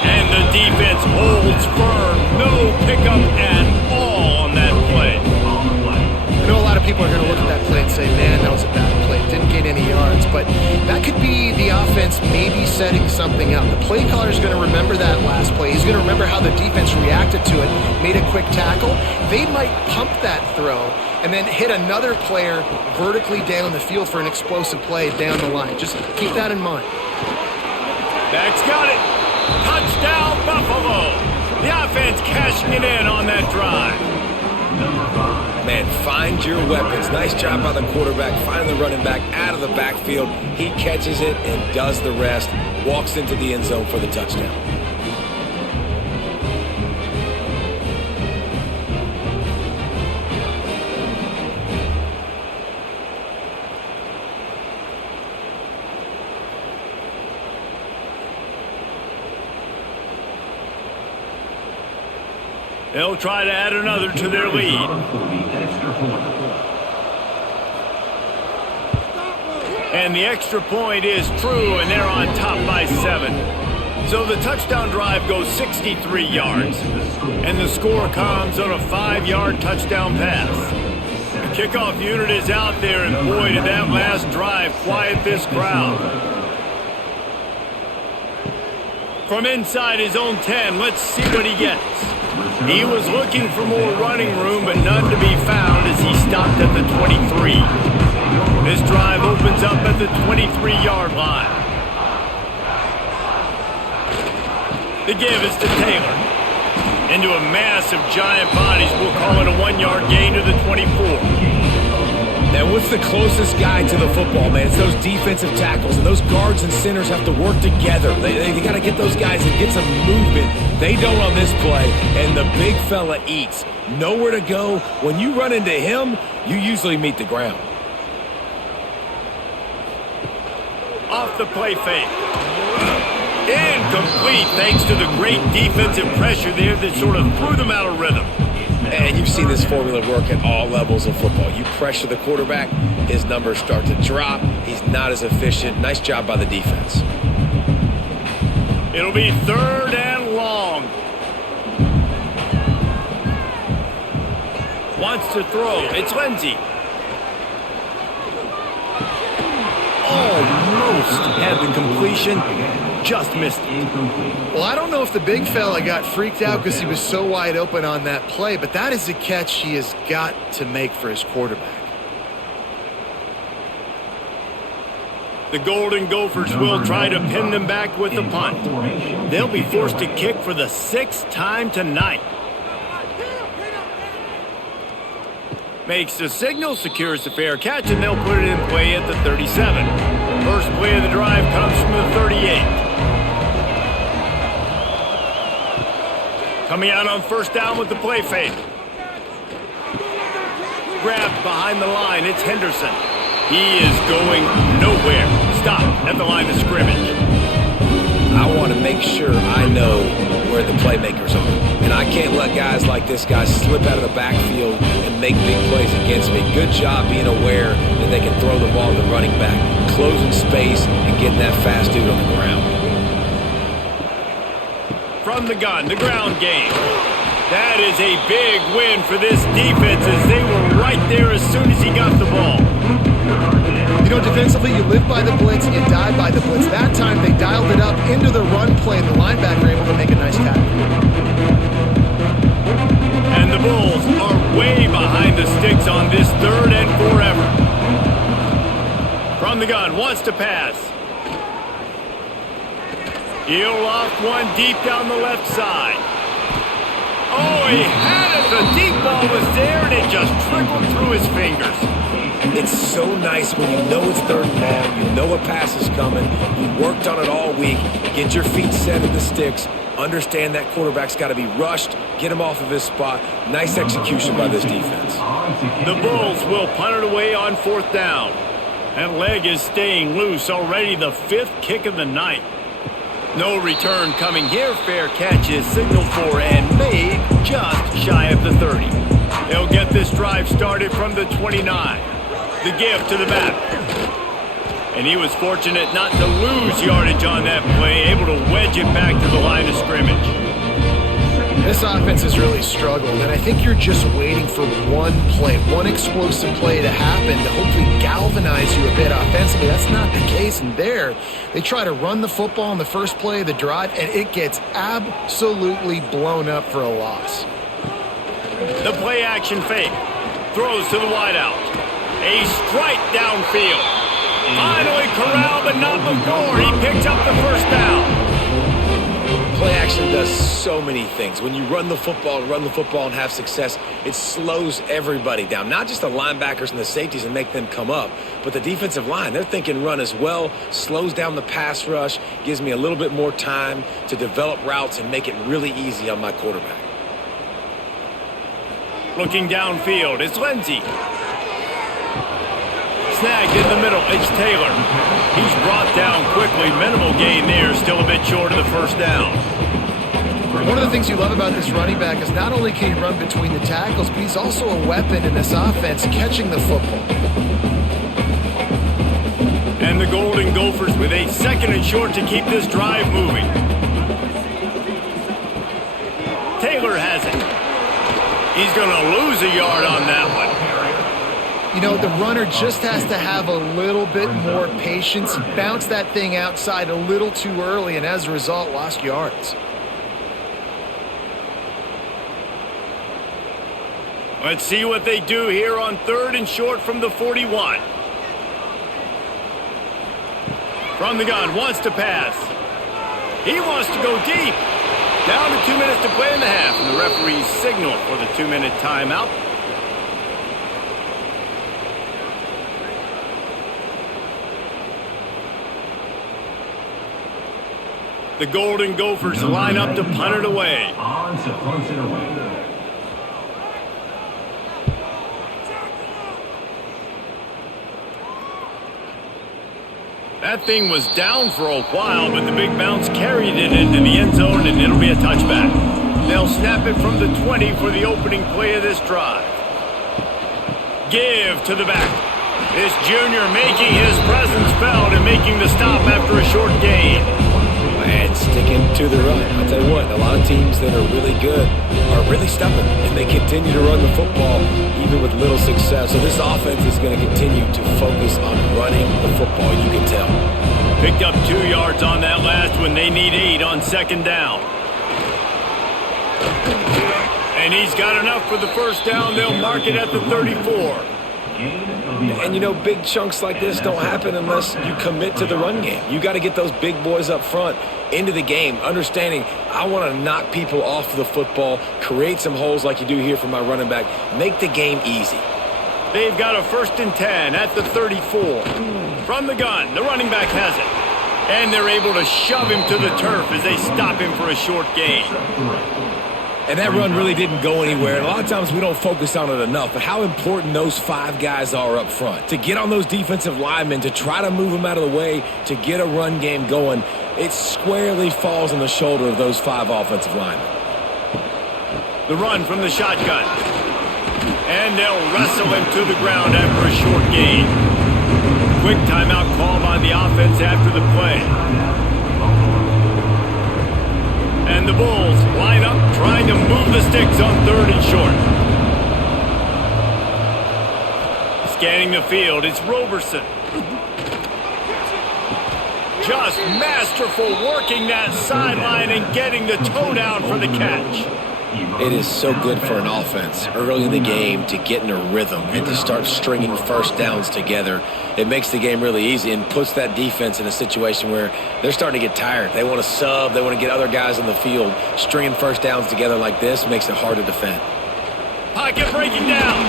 And the defense holds firm. No pickup at all on that play. I know a lot of people are going to look at that play and say, man, that was a bad play. Didn't gain any yards. But that could be the offense maybe setting something up. The play caller is going to remember that last play. He's going to remember how the defense reacted to it, made a quick tackle. They might pump that throw and then hit another player vertically down the field for an explosive play down the line. Just keep that in mind. Back's got it. Touchdown, Buffalo. The offense cashing it in on that drive. Man, find your weapons. Nice job by the quarterback, finding the running back out of the backfield. He catches it and does the rest. Walks into the end zone for the touchdown. They'll try to add another to their lead. And the extra point is true, and they're on top by 7. So the touchdown drive goes 63 yards. And the score comes on a 5-yard touchdown pass. The kickoff unit is out there, and boy, did that last drive quiet this crowd. From inside his own 10, let's see what he gets. He was looking for more running room, but none to be found as he stopped at the 23. This drive opens up at the 23-yard line. The give is to Taylor. Into a mass of giant bodies, we'll call it a 1-yard gain to the 24. Now, what's the closest guy to the football, man? It's those defensive tackles, and those guards and centers have to work together. They got to get those guys and get some movement. They don't on this play, and the big fella eats. Nowhere to go. When you run into him, you usually meet the ground. Off the play fake. Incomplete thanks to the great defensive pressure there that sort of threw them out of rhythm. And you've seen this formula work at all levels of football. You pressure the quarterback, his numbers start to drop. He's not as efficient. Nice job by the defense. It'll be 3rd and long. Wants to throw. It's Lindsey. Almost had the completion. Just missed it. Well, I don't know if the big fella got freaked out because he was so wide open on that play, but that is a catch he has got to make for his quarterback. The Golden Gophers will try to pin them back with the punt. They'll be forced to kick for the 6th time tonight. Makes the signal, secures the fair catch, and they'll put it in play at the 37. First play of the drive comes from the 38. Coming out on 1st down with the play fake. Grabbed behind the line, it's Henderson. He is going nowhere. Stop at the line of scrimmage. I want to make sure I know where the playmakers are. And I can't let guys like this guy slip out of the backfield and make big plays against me. Good job being aware that they can throw the ball to the running back, closing space, and getting that fast dude on the ground. From the gun, the ground game. That is a big win for this defense as they were right there as soon as he got the ball. You know, defensively, you live by the blitz and you die by the blitz. That time, they dialed it up into the run play, and the linebacker able to make a nice tackle. And the Bulls are way behind the sticks on this 3rd and forever. From the gun, wants to pass. He'll loft one deep down the left side. Oh, he had it. The deep ball was there, and it just trickled through his fingers. It's so nice when you know it's 3rd and long, you know a pass is coming, you worked on it all week, get your feet set at the sticks, understand that quarterback's got to be rushed, get him off of his spot. Nice execution by this defense. The Bulls will punt it away on 4th down. That leg is staying loose, already the 5th kick of the night. No return coming here. Fair catch is signaled for and made just shy of the 30. They'll get this drive started from the 29. The give to the back. And he was fortunate not to lose yardage on that play, able to wedge it back to the line of scrimmage. This offense has really struggled, and I think you're just waiting for one play, one explosive play to happen to hopefully galvanize you a bit offensively. That's not the case, and there they try to run the football in the first play of the drive, and it gets absolutely blown up for a loss. The play action fake. Throws to the wideout. A strike downfield. Finally corralled, but not before. He picks up the first down. Play action does so many things. When you run the football and have success, it slows everybody down. Not just the linebackers and the safeties and make them come up, but the defensive line. They're thinking run as well, slows down the pass rush, gives me a little bit more time to develop routes and make it really easy on my quarterback. Looking downfield, it's Lindsey. Snagged in the middle, it's Taylor. He's brought down quickly. Minimal gain there, still a bit short of the first down. One of the things you love about this running back is not only can he run between the tackles, but he's also a weapon in this offense catching the football. And the Golden Gophers with a 2nd and short to keep this drive moving. Taylor has it. He's going to lose a yard on that one. You know, the runner just has to have a little bit more patience, bounce that thing outside a little too early, and as a result, lost yards. Let's see what they do here on 3rd and short from the 41. From the gun, wants to pass. He wants to go deep. Down to 2 minutes to play in the half, and the referee's signal for the 2-minute timeout. The Golden Gophers line up to punt it away. On to punt it away. That thing was down for a while, but the big bounce carried it into the end zone, and it'll be a touchback. They'll snap it from the 20 for the opening play of this drive. Give to the back. This junior making his presence felt and making the stop after a short gain. And sticking to the run. I'll tell you what, a lot of teams that are really good are really stubborn, and they continue to run the football even with little success. So this offense is going to continue to focus on running the football, you can tell. Picked up 2 yards on that last one. They need 8 on 2nd down. And he's got enough for the first down. They'll mark it at the 34. And, you know, big chunks like this don't happen unless you commit to the run game. You got to get those big boys up front into the game, understanding I want to knock people off the football, create some holes like you do here for my running back, make the game easy. They've got a 1st and 10 at the 34. From the gun, the running back has it. And they're able to shove him to the turf as they stop him for a short gain. And that run really didn't go anywhere. And a lot of times we don't focus on it enough, but how important those 5 guys are up front. To get on those defensive linemen, to try to move them out of the way, to get a run game going, it squarely falls on the shoulder of those 5 offensive linemen. The run from the shotgun. And they'll wrestle him to the ground after a short gain. Quick timeout call by the offense after the play. And the Bulls line up, trying to move the sticks on 3rd and short. Scanning the field, it's Roberson. Just masterful working that sideline and getting the toe down for the catch. It is so good for an offense early in the game to get in a rhythm and to start stringing first downs together. It makes the game really easy and puts that defense in a situation where they're starting to get tired. They want to sub. They want to get other guys on the field. Stringing first downs together like this makes it hard to defend. Pocket breaking down.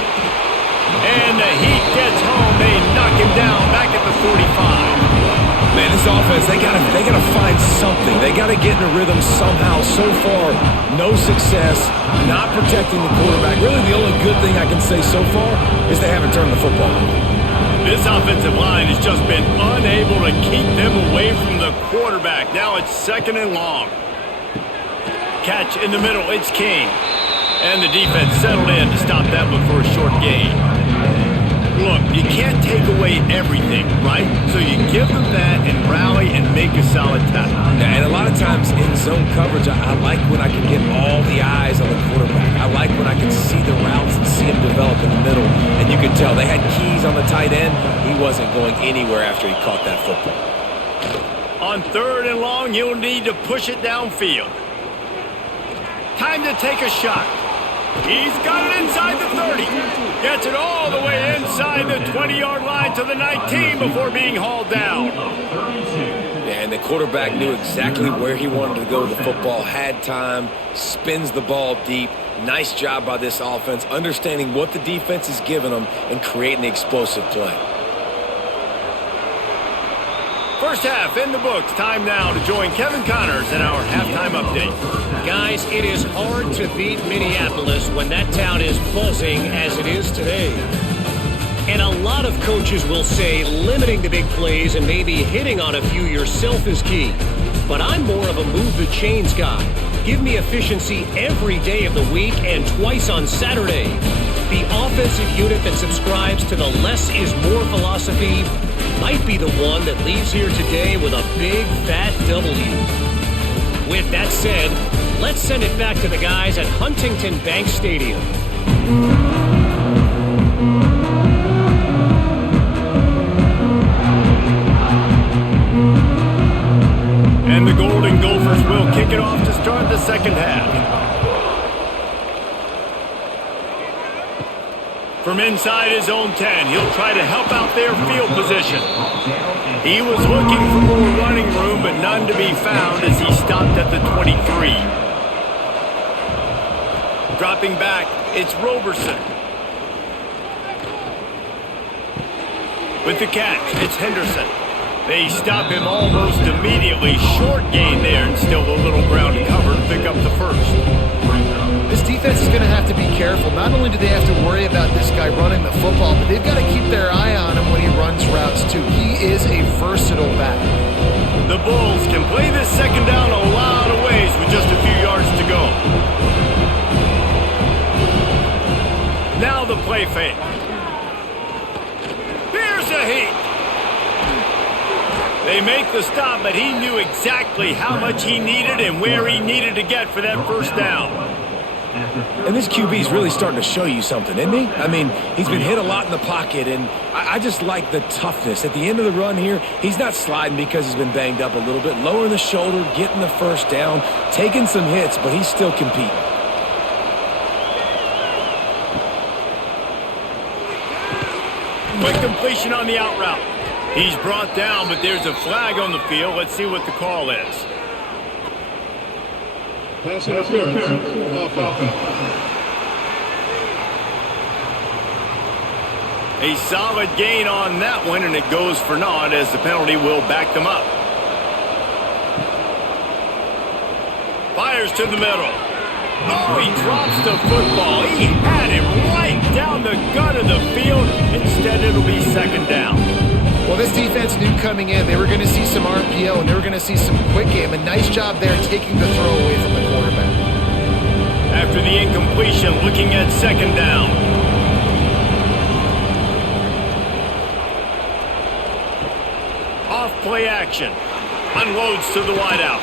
And the heat gets home. They knock him down back at the 45. Man, this offense, they gotta find something. They gotta get in a rhythm somehow. So far, no success, not protecting the quarterback. Really, the only good thing I can say so far is they haven't turned the football over. This offensive line has just been unable to keep them away from the quarterback. Now it's 2nd and long. Catch in the middle, it's King. And the defense settled in to stop that one for a short gain. Look, you can't take away everything, right? So you give them that and rally and make a solid tackle. Yeah, and a lot of times in zone coverage, I like when I can get all the eyes on the quarterback. I like when I can see the routes and see him develop in the middle. And you can tell they had keys on the tight end. He wasn't going anywhere after he caught that football. On 3rd and long, you'll need to push it downfield. Time to take a shot. He's got it inside the 30. Gets it all the way inside the 20-yard line to the 19 before being hauled down. Yeah, and the quarterback knew exactly where he wanted to go with the football, had time, spins the ball deep. Nice job by this offense, understanding what the defense is giving them and creating the explosive play. First half in the books. Time now to join Kevin Connors in our halftime update. Guys, it is hard to beat Minneapolis when that town is buzzing as it is today. And a lot of coaches will say limiting the big plays and maybe hitting on a few yourself is key. But I'm more of a move the chains guy. Give me efficiency every day of the week and twice on Saturday. The offensive unit that subscribes to the less is more philosophy might be the one that leaves here today with a big fat W. With that said, let's send it back to the guys at Huntington Bank Stadium. And the Golden Gophers will kick it off to start the second half. From inside his own 10, he'll try to help out their field position. He was looking for more running room, but none to be found as he stopped at the 23. Dropping back, it's Roberson. With the catch, it's Henderson. They stop him almost immediately. Short gain there, and still a little ground to cover to pick up the first. This defense is going to have to be careful. Not only do they have to worry about this guy running the football, but they've got to keep their eye on him when he runs routes too. He is a versatile back. The Bulls can play this second down a lot of ways with just a few yards to go. Now the play fake. Here's a heat. They make the stop, but he knew exactly how much he needed and where he needed to get for that first down. And this QB's really starting to show you something, isn't he? I mean, he's been hit a lot in the pocket, and I just like the toughness. At the end of the run here, he's not sliding because he's been banged up a little bit. Lowering the shoulder, getting the first down, taking some hits, but he's still competing. Quick completion on the out route. He's brought down, but there's a flag on the field. Let's see what the call is. Pass interference. A solid gain on that one, and it goes for naught as the penalty will back them up. Fires to the middle. Oh, he drops the football. He had him right down the gut of the field. Instead, it'll be second down. Well, this defense knew coming in they were going to see some RPO and they were going to see some quick game. A nice job there taking the throw away from the quarterback. After the incompletion, looking at second down. Off play action. Unloads to the wideout.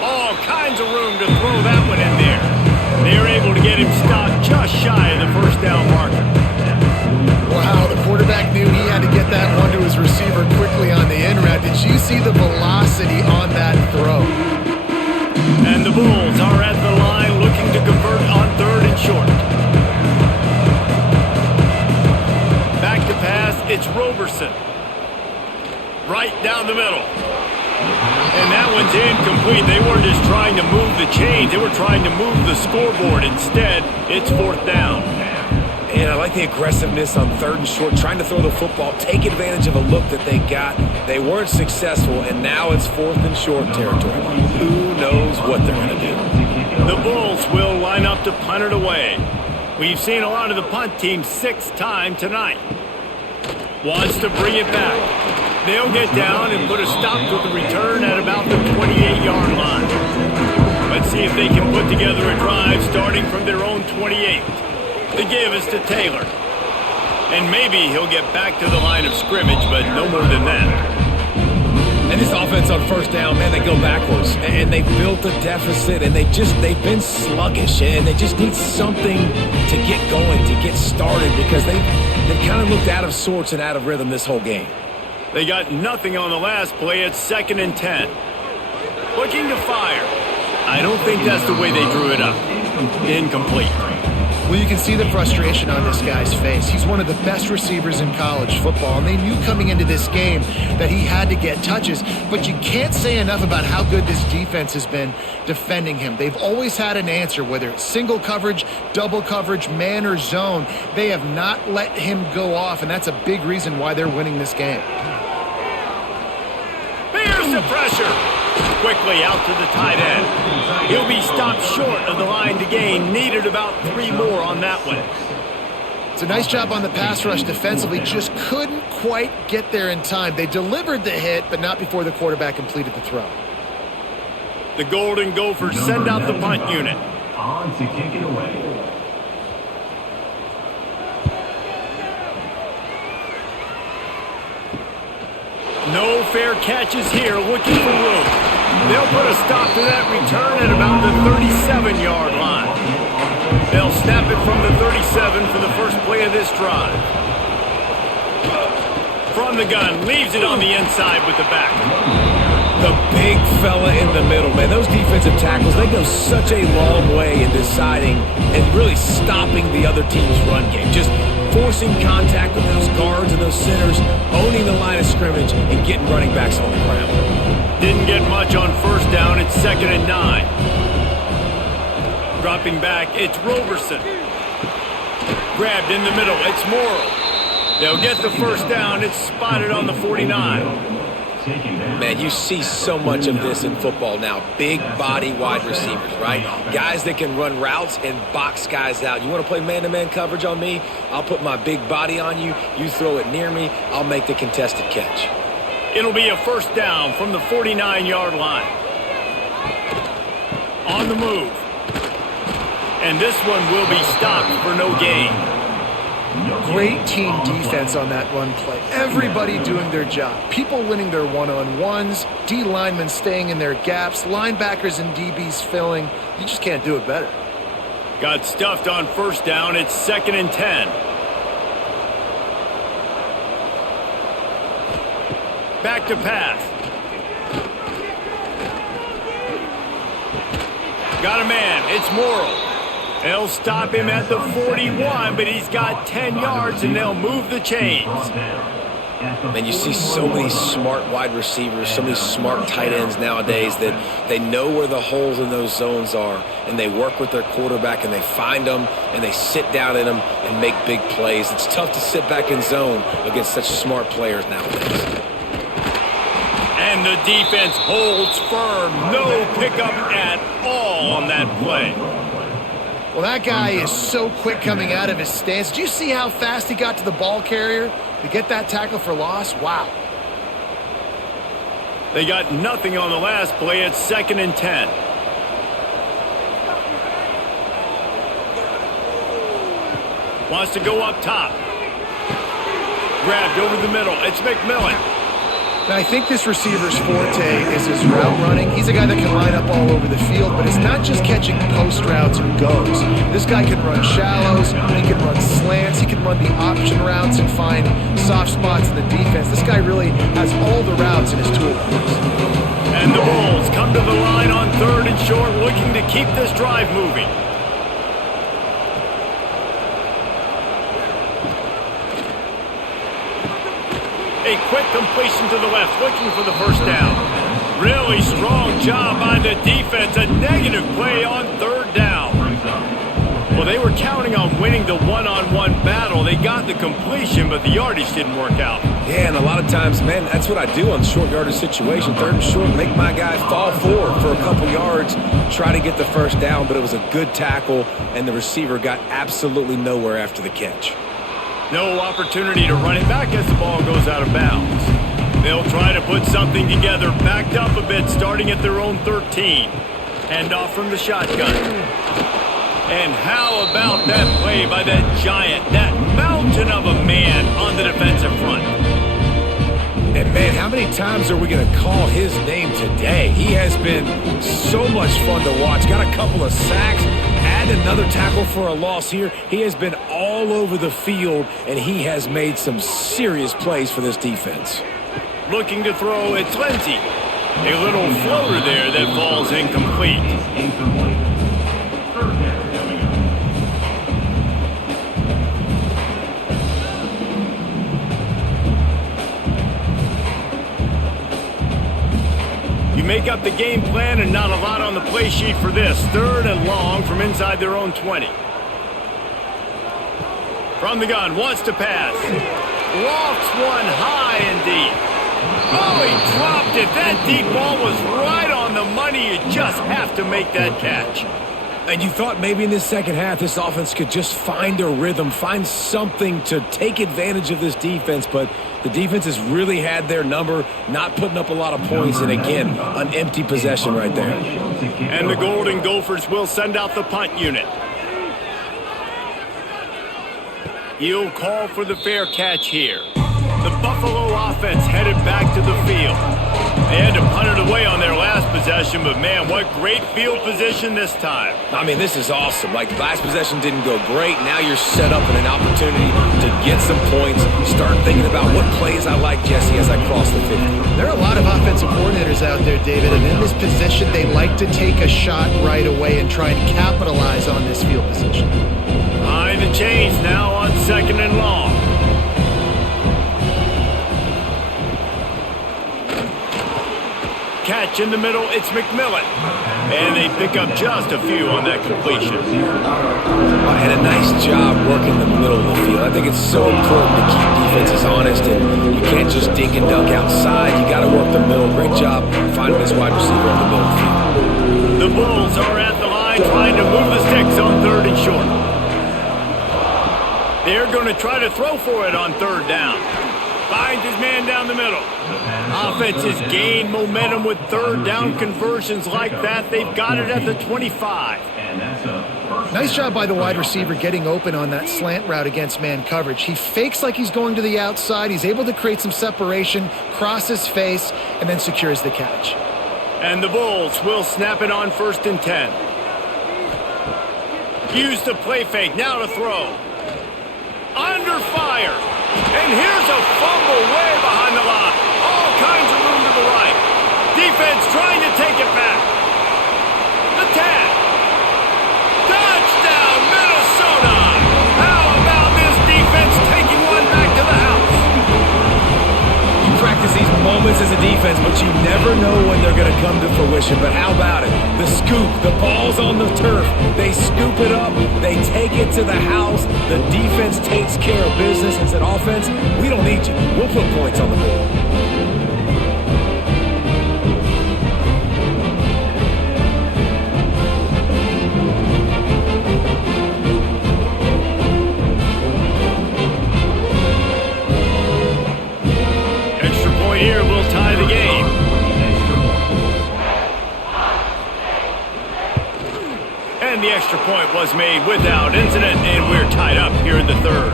All kinds of room to throw that one in there. They're able to get him stopped just shy of the first down marker. Wow, the quarterback knew he had to get that one to his receiver quickly on the in route. Did you see the velocity on that throw? And the Bulls are at the line looking to convert on third and short. Back to pass, it's Roberson. Right down the middle. And that one's incomplete. They weren't just trying to move the chains. They were trying to move the scoreboard. Instead, it's fourth down. And I like the aggressiveness on 3rd and short, trying to throw the football, take advantage of a look that they got. They weren't successful, and now it's 4th and short territory. Who knows what they're going to do? The Bulls will line up to punt it away. We've seen a lot of the punt team 6th time tonight. Wants to bring it back. They'll get down and put a stop to the return at about the 28-yard line. Let's see if they can put together a drive starting from their own 28. The give is to Taylor. And maybe he'll get back to the line of scrimmage, but no more than that. And this offense on 1st down, man, they go backwards. And they built a deficit, and they've been sluggish. And they just need something to get going, to get started, because they've kind of looked out of sorts and out of rhythm this whole game. They got nothing on the last play. It's 2nd and 10. Looking to fire. I don't think that's the way they drew it up. Incomplete. Well, you can see the frustration on this guy's face. He's one of the best receivers in college football, and they knew coming into this game that he had to get touches, but you can't say enough about how good this defense has been defending him. They've always had an answer, whether it's single coverage, double coverage, man or zone. They have not let him go off, and that's a big reason why they're winning this game. Here's the pressure. Quickly out to the tight end. He'll be stopped short of the line to gain. Needed about 3 more on that one. It's a nice job on the pass rush defensively. Just couldn't quite get there in time. They delivered the hit, but not before the quarterback completed the throw. The Golden Gophers send out the punt unit. On to kick it away. No fair catches here, looking for room. They'll put a stop to that return at about the 37-yard line. They'll snap it from the 37 for the first play of this drive. From the gun, leaves it on the inside with the back. The big fella in the middle, man. Those defensive tackles, they go such a long way in deciding and really stopping the other team's run game. Just forcing contact with those guards and those centers, owning the line of scrimmage, and getting running backs on the ground. Didn't get much on 1st down. It's 2nd and 9. Dropping back, it's Roberson. Grabbed in the middle, it's Morrill. They'll get the 1st down. It's spotted on the 49. Man, you see so much of this in football now. Big body wide receivers, right? Guys that can run routes and box guys out. You want to play man-to-man coverage on me? I'll put my big body on you. You throw it near me, I'll make the contested catch. It'll be a 1st down from the 49-yard line. On the move. And this one will be stopped for no gain. Great team defense on that run play. Everybody doing their job. People winning their one-on-ones, D linemen staying in their gaps, linebackers and DBs filling. You just can't do it better. Got stuffed on 1st down. It's 2nd and 10. Back to pass. Got a man. It's Morrill. They'll stop him at the 41, but he's got 10 yards, and they'll move the chains. Man, you see so many smart wide receivers, so many smart tight ends nowadays that they know where the holes in those zones are, and they work with their quarterback, and they find them, and they sit down in them and make big plays. It's tough to sit back in zone against such smart players nowadays. And the defense holds firm. No pickup at all on that play. Well, that guy is so quick coming out of his stance. Did you see how fast he got to the ball carrier to get that tackle for loss? Wow. They got nothing on the last play. It's 2nd and 10. Wants to go up top. Grabbed over the middle. It's McMillan. Now, I think this receiver's forte is his route running. He's a guy that can line up all over the field, but it's not just catching post routes and goes. This guy can run shallows, he can run slants, he can run the option routes and find soft spots in the defense. This guy really has all the routes in his toolbox. And the Bulls come to the line on 3rd and short, looking to keep this drive moving. A quick completion to the left, looking for the 1st down. Really strong job by the defense. A negative play on 3rd down. Well, they were counting on winning the one-on-one battle. They got the completion, but the yardage didn't work out. Yeah, and a lot of times, man, that's what I do on short yardage situation. Third and short, make my guy fall forward for a couple yards, try to get the first down, but it was a good tackle, and the receiver got absolutely nowhere after the catch. No opportunity to run it back as the ball goes out of bounds. They'll try to put something together, backed up a bit, starting at their own 13. Hand off from the shotgun. And how about that play by that giant, that mountain of a man on the defensive front? And, man, how many times are we going to call his name today? He has been so much fun to watch. Got a couple of sacks. Add another tackle for a loss here. He has been all over the field, and he has made some serious plays for this defense. Looking to throw, it's Lindsey. A little floater there that falls incomplete. Incomplete. Third down coming up. You make up the game plan and not a lot on the play sheet for this. Third and long from inside their own 20. From the gun, wants to pass. Lofts one high and deep. Oh, he dropped it. That deep ball was right on the money. You just have to make that catch. And you thought maybe in this second half this offense could just find a rhythm, find something to take advantage of this defense, but the defense has really had their number, not putting up a lot of points, and again, an empty possession right there. And the Golden Gophers will send out the punt unit. He'll call for the fair catch here. The Buffalo offense headed back to the field. They had to punt it away on their last possession, but man, what great field position this time. I mean, this is awesome. Like, last possession didn't go great. Now you're set up in an opportunity to get some points. Start thinking about what plays I like, Jesse, as I cross the 50. There are a lot of offensive coordinators out there, David, and in this position, they like to take a shot right away and try and capitalize on this field position. Behind the chains now on second and long. Catch in the middle, it's McMillan. And they pick up just a few on that completion. And a nice job working the middle of the field. I think it's so important to keep defenses honest, and you can't just dink and dunk outside. You got to work the middle. Great job finding this wide receiver in the middle of the field. The Bulls are at the line trying to move the sticks on third and short. They're going to try to throw for it on third down. Finds his man down the middle. Offense has gained momentum with third down conversions like that. They've got it at the 25. And that's a Nice job by the wide receiver getting open on that slant route against man coverage. He fakes like he's going to the outside. He's able to create some separation, cross his face, and then secures the catch. And the Bulls will snap it on first and 10. Use the play fake, now to throw. Under fire. And here's a fumble way behind the line. All kinds of room to the right. Defense trying to take it back. The 10. Touchdown, Minnesota. How about this defense taking one back to the house? You practice these moments as a defense, but you never know when they're going to come to fruition. But how about it? The scoop, the ball's on the turf. They scoop it up. They take it to the house. The defense takes care of business and said, offense, we don't need you. We'll put points on the board. Extra point here will tie the game. And the extra point was made without incident, and we're tied up here in the third.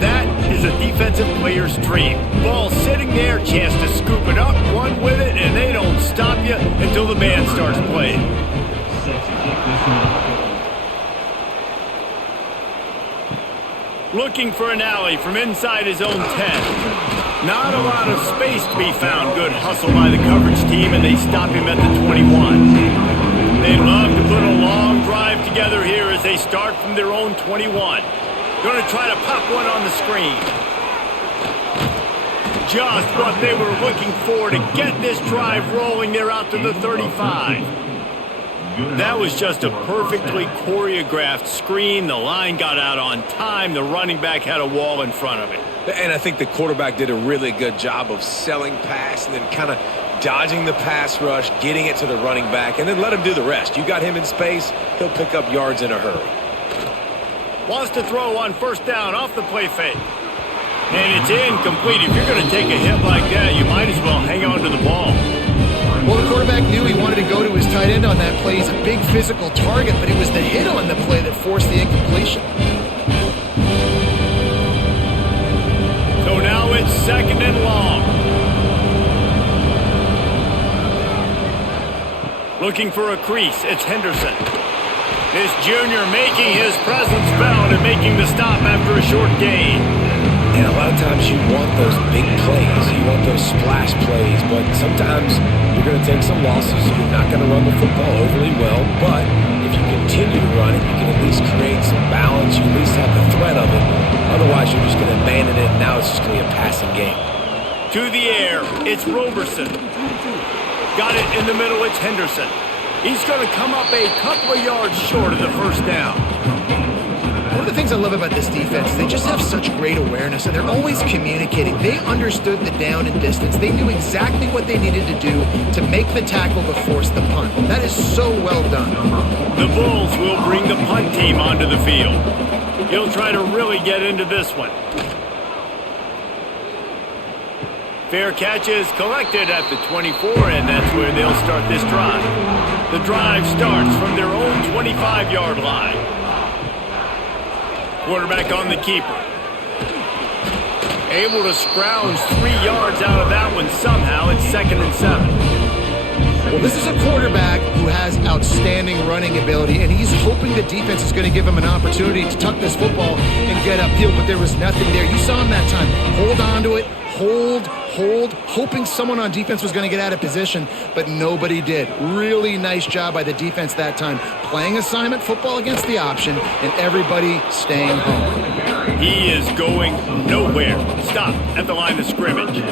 That is a defensive player's dream. Ball sitting there, chance to scoop it up, run with it, and they don't stop you until the band starts playing. set to kick this one. Looking for an alley from inside his own 10. Not a lot of space to be found. Good hustle by the coverage team, and they stop him at the 21. They'd love to put a long drive together here as they start from their own 21. Going to try to pop one on the screen. Just what they were looking for to get this drive rolling. They're out to the 35. That was just a perfectly choreographed screen. The line got out on time. The running back had a wall in front of it. And I think the quarterback did a really good job of selling pass and then kind of dodging the pass rush, getting it to the running back, and then let him do the rest. You got him in space, he'll pick up yards in a hurry. Wants to throw on first down off the play fake. And it's incomplete. If you're going to take a hit like that, you might as well hang on to the ball. Well, the quarterback knew he wanted to go to his tight end on that play. He's a big physical target, but it was the hit on the play that forced the incompletion. So now it's 2nd and long. Looking for a crease, it's Henderson. This junior making his presence felt and making the stop after a short gain. And a lot of times you want those big plays. You want those splash plays, but sometimes you're going to take some losses. You're not going to run the football overly well, but if you continue to run it, you can at least create some balance. You at least have the threat of it. Otherwise, you're just going to abandon it, and now it's just going to be a passing game. To the air, it's Roberson. Got it in the middle, it's Henderson. He's going to come up a couple of yards short of the first down. One of the things I love about this defense is they just have such great awareness, and they're always communicating. They understood the down and distance. They knew exactly what they needed to do to make the tackle to force the punt. That is so well done. The Bulls will bring the punt team onto the field. He'll try to really get into this one. Fair catch is collected at the 24, and that's where they'll start this drive. The drive starts from their own 25-yard line. Quarterback on the keeper. Able to scrounge 3 yards out of that one somehow. It's 2nd and 7. Well, this is a quarterback who has outstanding running ability, and he's hoping the defense is going to give him an opportunity to tuck this football and get upfield, but there was nothing there. You saw him that time. Hold on to it. Hold, hoping someone on defense was going to get out of position, but nobody did. Really nice job by the defense that time. Playing assignment football against the option, and everybody staying home. He is going nowhere. Stop at the line of scrimmage.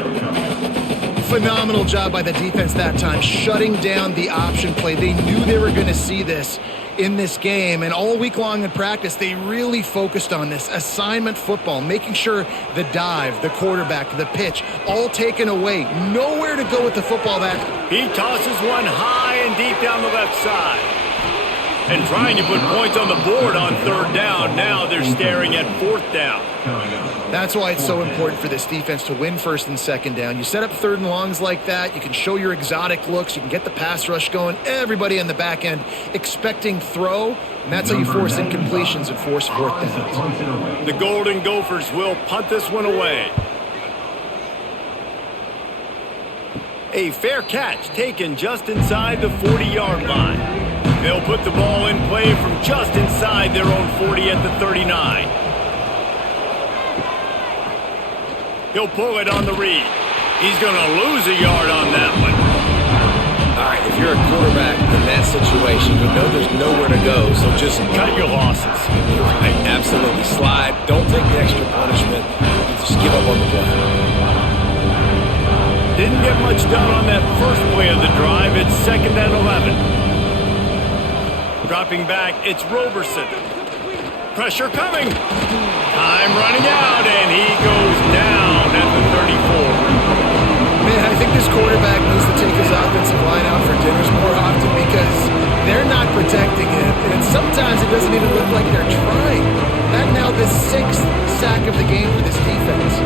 Phenomenal job by the defense that time, shutting down the option play. They knew they were going to see this in this game, and all week long in practice, they really focused on this assignment football, making sure the dive, the quarterback, the pitch, all taken away. Nowhere to go with the football that. He tosses one high and deep down the left side. And trying to put points on the board on 3rd down. Now they're staring at 4th down. That's why it's so important for this defense to win 1st and 2nd down. You set up 3rd and longs like that, you can show your exotic looks, you can get the pass rush going, everybody on the back end expecting throw, and that's how you force incompletions and force 4th downs. The Golden Gophers will punt this one away. A fair catch taken just inside the 40-yard line. They'll put the ball in play from just inside their own 40 at the 39. He'll pull it on the read. He's going to lose a yard on that one. All right, if you're a quarterback in that situation, you know there's nowhere to go, so just cut your losses. Right, absolutely. Slide. Don't take the extra punishment. Just give up on the play. Didn't get much done on that first play of the drive. It's 2nd and 11. Dropping back, it's Roberson. Pressure coming. Time running out, and he goes down at the 34. Man, I think this quarterback needs to take his offensive line out for dinners more often because they're not protecting him, and sometimes it doesn't even look like they're trying. That now the 6th sack of the game for this defense.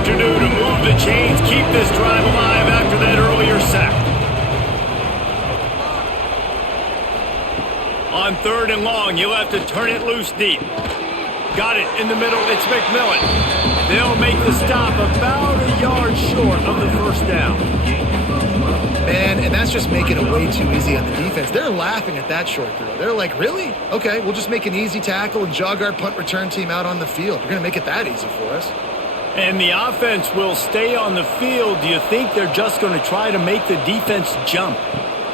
To do to move the chains, keep this drive alive after that earlier sack. On 3rd and long, you'll have to turn it loose deep. Got it in the middle, it's McMillan. They'll make the stop about a yard short of the 1st down. Man, and that's just making it way too easy on the defense. They're laughing at that short throw. They're like, really? Okay, we'll just make an easy tackle and jog our punt return team out on the field. You're going to make it that easy for us. And the offense will stay on the field. Do you think they're just going to try to make the defense jump?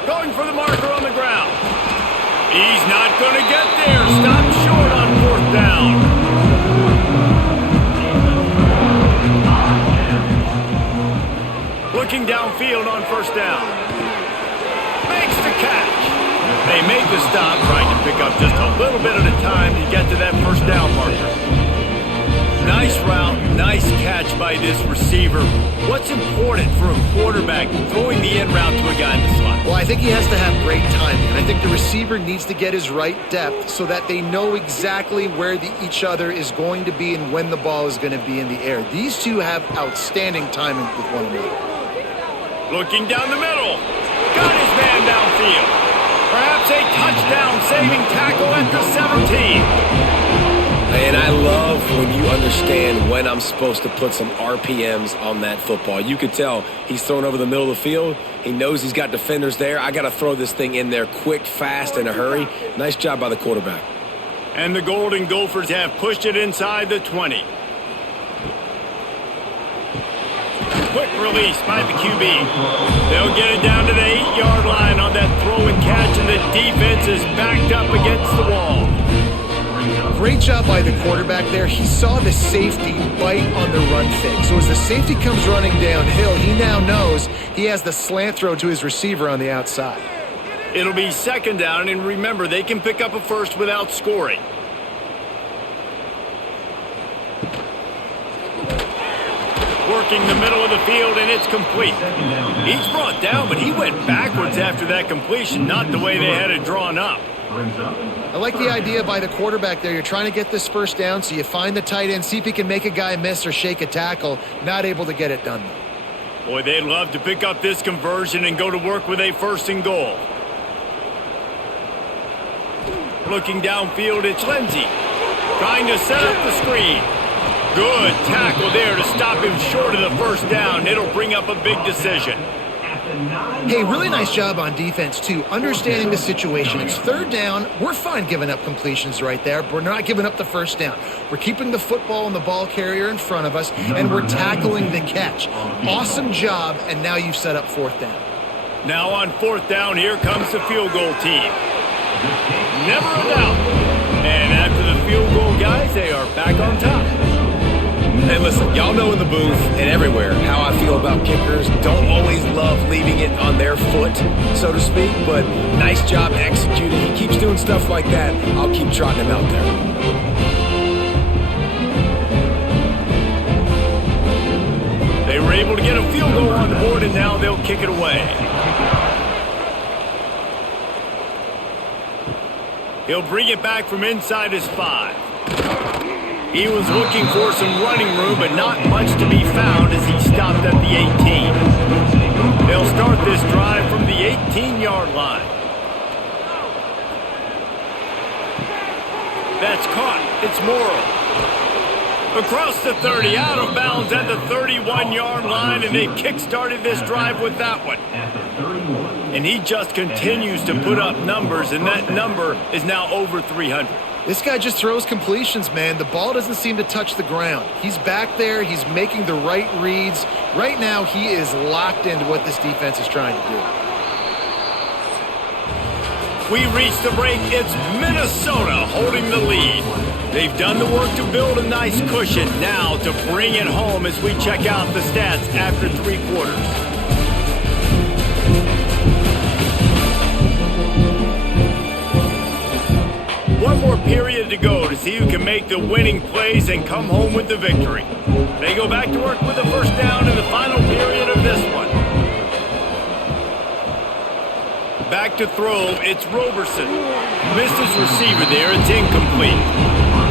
Going for the marker on the ground. He's not going to get there. Stop short on 4th down. Looking downfield on first down. Makes the catch. They make the stop, trying to pick up just a little bit at a time to get to that first down marker. Nice route, nice catch by this receiver. What's important for a quarterback throwing the in route to a guy in the slot? Well, I think he has to have great timing. I think the receiver needs to get his right depth so that they know exactly where each other is going to be and when the ball is going to be in the air. These two have outstanding timing with one another. Looking down the middle. Got his man downfield. Perhaps a touchdown-saving tackle at the 17. And I love when you understand when I'm supposed to put some RPMs on that football. You could tell he's thrown over the middle of the field. He knows he's got defenders there. I got to throw this thing in there quick, fast, in a hurry. Nice job by the quarterback. And the Golden Gophers have pushed it inside the 20. Quick release by the QB. They'll get it down to the 8-yard line on that throw and catch, and the defense is backed up against the wall. Great job by the quarterback there. He saw the safety bite on the run fake. So as the safety comes running downhill, he now knows he has the slant throw to his receiver on the outside. It'll be second down, and remember, they can pick up a first without scoring. Working the middle of the field, and it's complete. He's brought down, but he went backwards after that completion, not the way they had it drawn up. I like the idea by the quarterback there. You're trying to get this first down, so you find the tight end, see if he can make a guy miss or shake a tackle. Not able to get it done, though. Boy, they'd love to pick up this conversion and go to work with a first and goal. Looking downfield, it's Lindsey. Trying to set up the screen. Good tackle there to stop him short of the first down. It'll bring up a big decision. Hey, really nice job on defense, too. Understanding the situation. It's third down. We're fine giving up completions right there. We're not giving up the first down. We're keeping the football and the ball carrier in front of us, and we're tackling the catch. Awesome job, and now you've set up fourth down. Now on fourth down, here comes the field goal team. Never a doubt. And after the field goal, guys, they are back on top. And listen, y'all know in the booth and everywhere how I feel about kickers. Don't always love leaving it on their foot, so to speak, but nice job executing. He keeps doing stuff like that. I'll keep trotting him out there. They were able to get a field goal on the board, and now they'll kick it away. He'll bring it back from inside his 5. He was looking for some running room, but not much to be found as he stopped at the 18. They'll start this drive from the 18-yard line. That's caught. It's Morrow. Across the 30, out of bounds at the 31-yard line, and they've kick-started this drive with that one. And he just continues to put up numbers, and that number is now over 300. This guy just throws completions, man. The ball doesn't seem to touch the ground. He's back there. He's making the right reads. Right now, he is locked into what this defense is trying to do. We reach the break. It's Minnesota holding the lead. They've done the work to build a nice cushion. Now to bring it home as we check out the stats after 3 quarters. One more period to go to see who can make the winning plays and come home with the victory. They go back to work with a first down in the final period of this one. Back to throw, it's Roberson. Missed his receiver there, it's incomplete.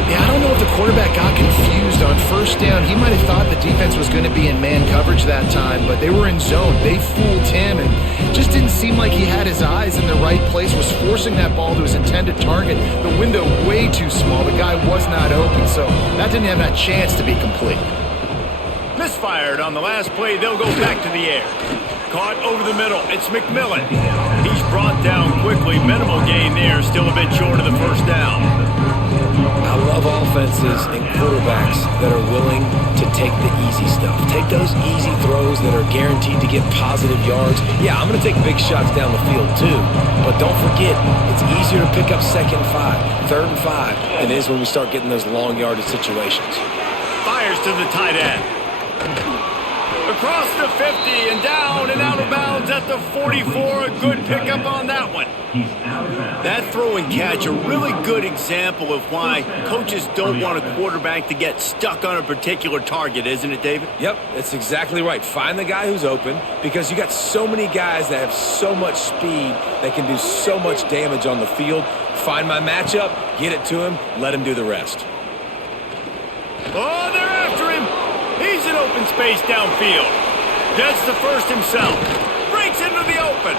Yeah, I don't know if the quarterback got confused on first down. He might have thought the defense was going to be in man coverage that time, but they were in zone. They fooled him, and it just didn't seem like he had his eyes in the right place, was forcing that ball to his intended target. The window way too small. The guy was not open, so that didn't have that chance to be complete. Misfired on the last play. They'll go back to the air. Caught over the middle. It's McMillan. He's brought down quickly. Minimal gain there. Still a bit short of the first down. I love offenses and quarterbacks that are willing to take the easy stuff. Take those easy throws that are guaranteed to get positive yards. Yeah, I'm going to take big shots down the field too. But don't forget, it's easier to pick up 2nd and 5, 3rd and 5 than it is when we start getting those long yardage situations. Fires to the tight end. Across the 50 and down and out of bounds at the 44. A good pickup on that one. He's out of bounds. That throw and catch, a really good example of why coaches don't want a quarterback to get stuck on a particular target, isn't it, David? Yep, that's exactly right. Find the guy who's open because you got so many guys that have so much speed that can do so much damage on the field. Find my matchup, get it to him, let him do the rest. Oh, they're after him. He's in open space downfield. Gets the first himself. Breaks into the open.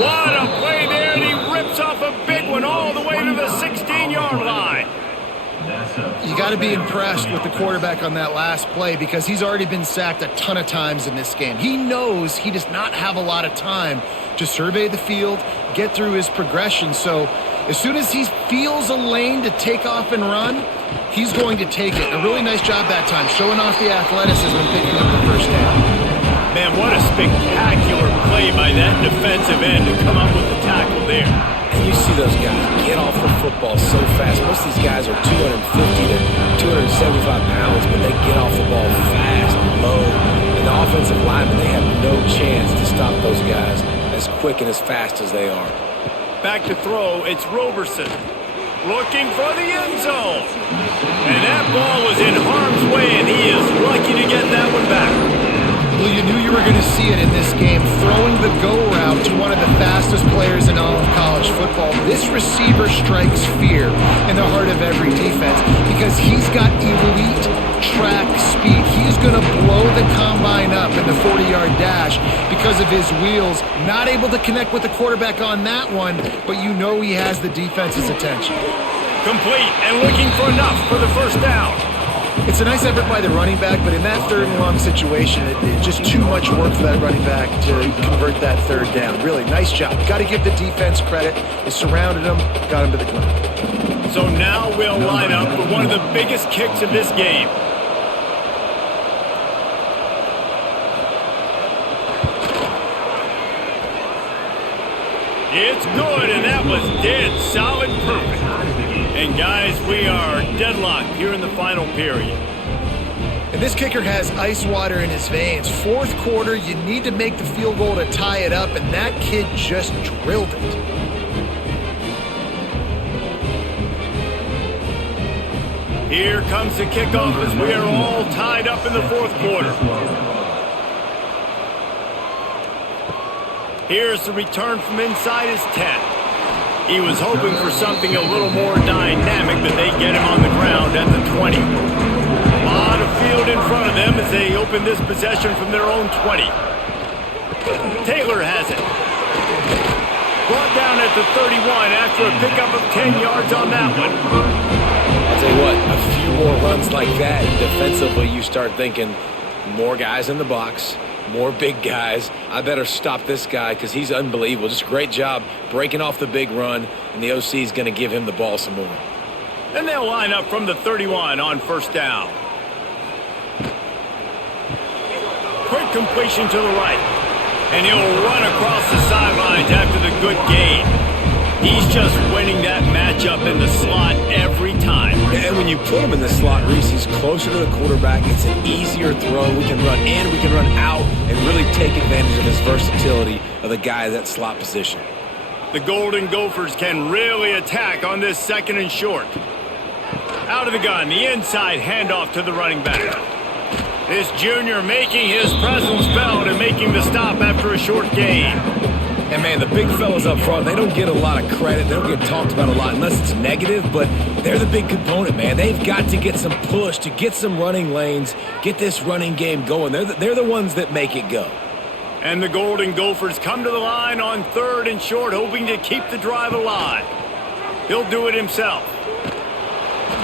What a play there, and he rips off a big one all the way to the 16-yard line. You got to be impressed with the quarterback on that last play because he's already been sacked a ton of times in this game. He knows he does not have a lot of time to survey the field, get through his progression. So as soon as he feels a lane to take off and run, he's going to take it. A really nice job that time, showing off the athleticism and picking up the first down. Man, what a spectacular play by that defensive end to come up with the tackle there. And you see those guys get off the football so fast. Most of these guys are 250 to 275 pounds, but they get off the ball fast and low. And the offensive linemen, they have no chance to stop those guys as quick and as fast as they are. Back to throw, it's Roberson. Looking for the end zone. And that ball was in harm's way, and he is lucky to get that one back. Well, you knew you were going to see it in this game, throwing the go route to one of the fastest players in all of college football. This receiver strikes fear in the heart of every defense because he's got elite track speed. He's going to blow the combine up in the 40-yard dash because of his wheels. Not able to connect with the quarterback on that one, but you know he has the defense's attention. Complete and looking for enough for the first down. It's a nice effort by the running back, but in that third and long situation, it's just too much work for that running back to convert that third down. Really, nice job. Got to give the defense credit. They surrounded him, got him to the ground. So now we'll line up for one of the biggest kicks of this game. It's good, and that was dead solid perfect. And guys, we are deadlocked here in the final period. And this kicker has ice water in his veins. Fourth quarter, you need to make the field goal to tie it up, and that kid just drilled it. Here comes the kickoff as we are all tied up in the fourth quarter. Here's the return from inside his 10. He was hoping for something a little more dynamic, but they get him on the ground at the 20. A lot of field in front of them as they open this possession from their own 20. Taylor has it. Brought down at the 31 after a pickup of 10 yards on that one. I'll tell you what, a few more runs like that, defensively you start thinking more guys in the box, more big guys. I better stop this guy because he's unbelievable. Just a great job breaking off the big run, and the OC is going to give him the ball some more. And they'll line up from the 31 on first down. Quick completion to the right. And he'll run across the sidelines after the good gain. He's just winning that matchup in the slot every time. And when you put him in the slot, Reese, he's closer to the quarterback. It's an easier throw. We can run in, we can run out, and really take advantage of his versatility of the guy at that slot position. The Golden Gophers can really attack on this second and short. Out of the gun, the inside handoff to the running back. This junior making his presence felt and making the stop after a short gain. And, man, the big fellas up front, they don't get a lot of credit. They don't get talked about a lot unless it's negative, but they're the big component, man. They've got to get some push, to get some running lanes, get this running game going. They're the ones that make it go. And the Golden Gophers come to the line on third and short, hoping to keep the drive alive. He'll do it himself.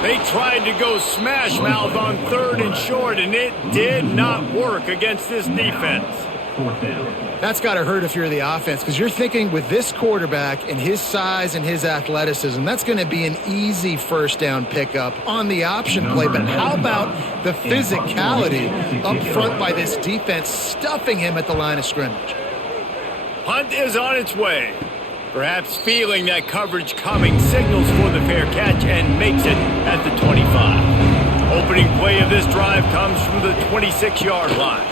They tried to go smash mouth on third and short, and it did not work against this defense. Fourth down. That's got to hurt if you're the offense because you're thinking with this quarterback and his size and his athleticism, that's going to be an easy first down pickup on the option play. But how about the physicality up front by this defense, stuffing him at the line of scrimmage? Punt is on its way. Perhaps feeling that coverage coming, signals for the fair catch and makes it at the 25. Opening play of this drive comes from the 26-yard line.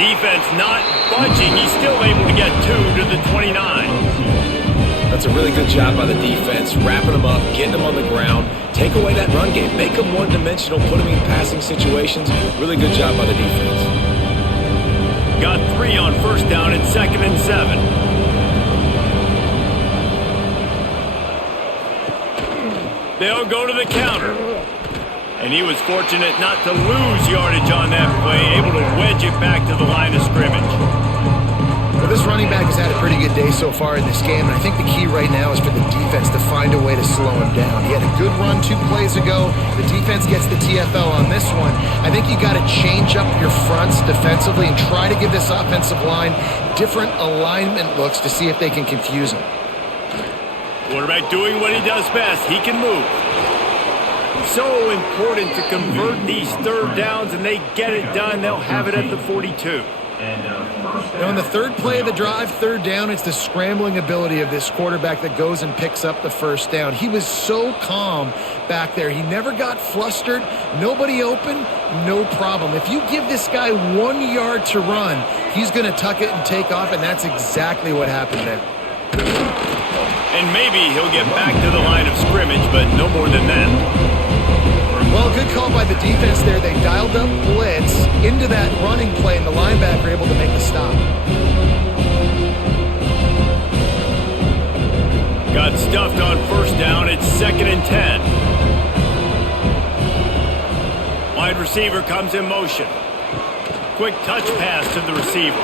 Defense not budging. He's still able to get 2 to the 29. That's a really good job by the defense, wrapping them up, getting them on the ground, take away that run game, make them one-dimensional, put them in passing situations. Really good job by the defense. Got 3 on first down and 2nd and 7. They'll go to the counter. And he was fortunate not to lose yardage on that play, able to wedge it back to the line of scrimmage. Well, this running back has had a pretty good day so far in this game, and I think the key right now is for the defense to find a way to slow him down. He had a good run 2 plays ago. The defense gets the TFL on this one. I think you got to change up your fronts defensively and try to give this offensive line different alignment looks to see if they can confuse him. Quarterback doing what he does best. He can move. So important to convert these 3rd downs, and they get it done. They'll have it at the 42. Now, on the 3rd play of the drive, 3rd down, it's the scrambling ability of this quarterback that goes and picks up the 1st down. He was so calm back there. He never got flustered. Nobody open, no problem. If you give this guy 1 yard to run, he's going to tuck it and take off, and that's exactly what happened there. And maybe he'll get back to the line of scrimmage, but no more than that. Well, good call by the defense there. They dialed up blitz into that running play, and the linebacker able to make the stop. Got stuffed on first down. It's 2nd and 10. Wide receiver comes in motion. Quick touch pass to the receiver.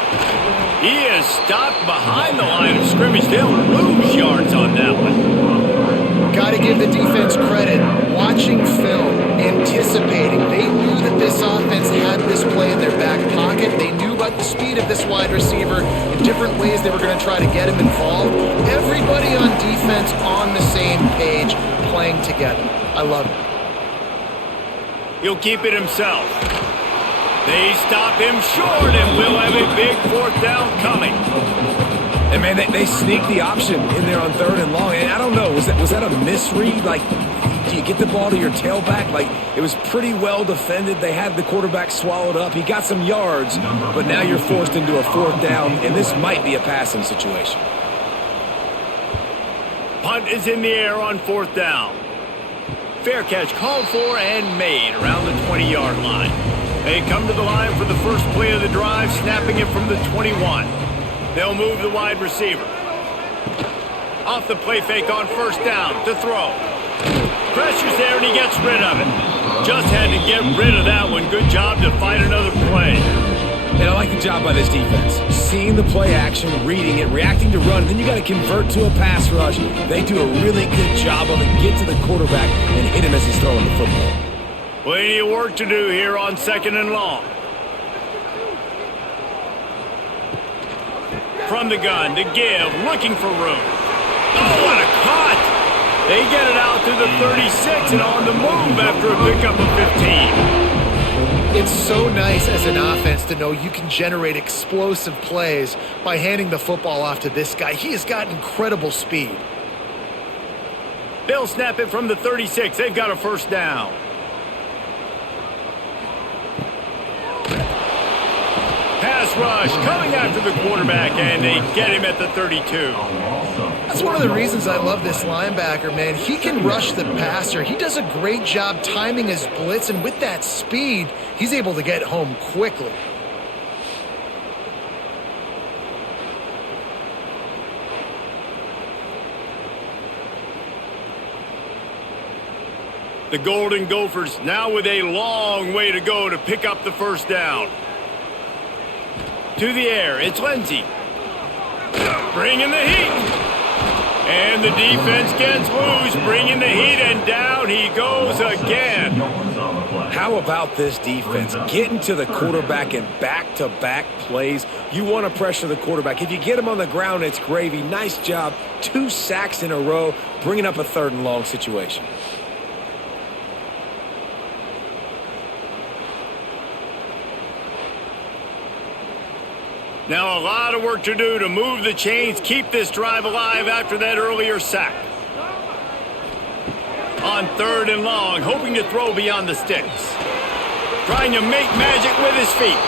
He is stopped behind the line of scrimmage. They'll lose yards on that one. Got to give the defense credit. Watching film, anticipating. They knew that this offense had this play in their back pocket. They knew about the speed of this wide receiver in different ways they were going to try to get him involved. Everybody on defense on the same page, playing together. I love it. He'll keep it himself. They stop him short, and we'll have a big 4th down coming. And, man, they sneaked the option in there on 3rd and long. And I don't know, was that a misread? Like, do you get the ball to your tailback? Like, it was pretty well defended. They had the quarterback swallowed up. He got some yards, but now you're forced into a 4th down, and this might be a passing situation. Punt is in the air on 4th down. Fair catch called for and made around the 20-yard line. They come to the line for the first play of the drive, snapping it from the 21. They'll move the wide receiver. Off the play fake on first down to throw. Pressure's there and he gets rid of it. Just had to get rid of that one. Good job to find another play. And I like the job by this defense. Seeing the play action, reading it, reacting to run, and then you got to convert to a pass rush. They do a really good job of it. Get to the quarterback and hit him as he's throwing the football. Plenty of work to do here on 2nd and long. From the gun to give, looking for room. Oh, what a cut! They get it out to the 36 and on the move after a pickup of 15. It's so nice as an offense to know you can generate explosive plays by handing the football off to this guy. He has got incredible speed. They'll snap it from the 36. They've got a 1st down. Pass rush coming after the quarterback, and they get him at the 32. That's one of the reasons I love this linebacker, man. He can rush the passer. He does a great job timing his blitz, and with that speed, he's able to get home quickly. The Golden Gophers now with a long way to go to pick up the 1st down. To the air, it's Lindsey. Bringing the heat. And the defense gets loose, bringing the heat, and down he goes again. How about this defense? Getting to the quarterback in back-to-back plays. You want to pressure the quarterback. If you get him on the ground, it's gravy. Nice job. 2 sacks in a row, bringing up a 3rd and long situation. Now a lot of work to do to move the chains, keep this drive alive after that earlier sack. On 3rd and long, hoping to throw beyond the sticks. Trying to make magic with his feet.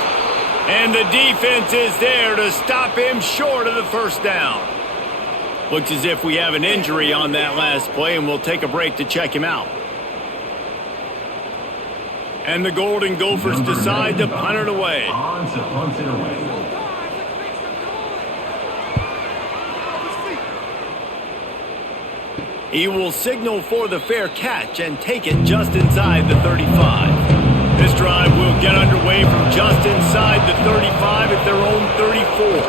And the defense is there to stop him short of the first down. Looks as if we have an injury on that last play, and we'll take a break to check him out. And the Golden Gophers decide to punt it away. On to punt it away. He will signal for the fair catch and take it just inside the 35. This drive will get underway from just inside the 35 at their own 34.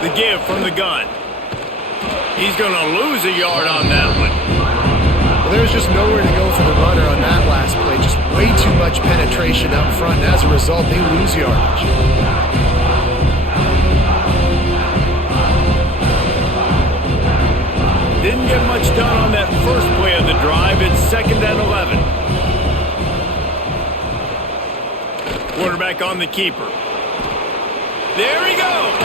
The give from the gun. He's going to lose a yard on that one. Well, there's just nowhere to go for the runner on that last play. Just way too much penetration up front. And as a result, they lose yardage. Didn't get much done on that first play of the drive. It's 2nd and 11. Quarterback on the keeper. There he goes.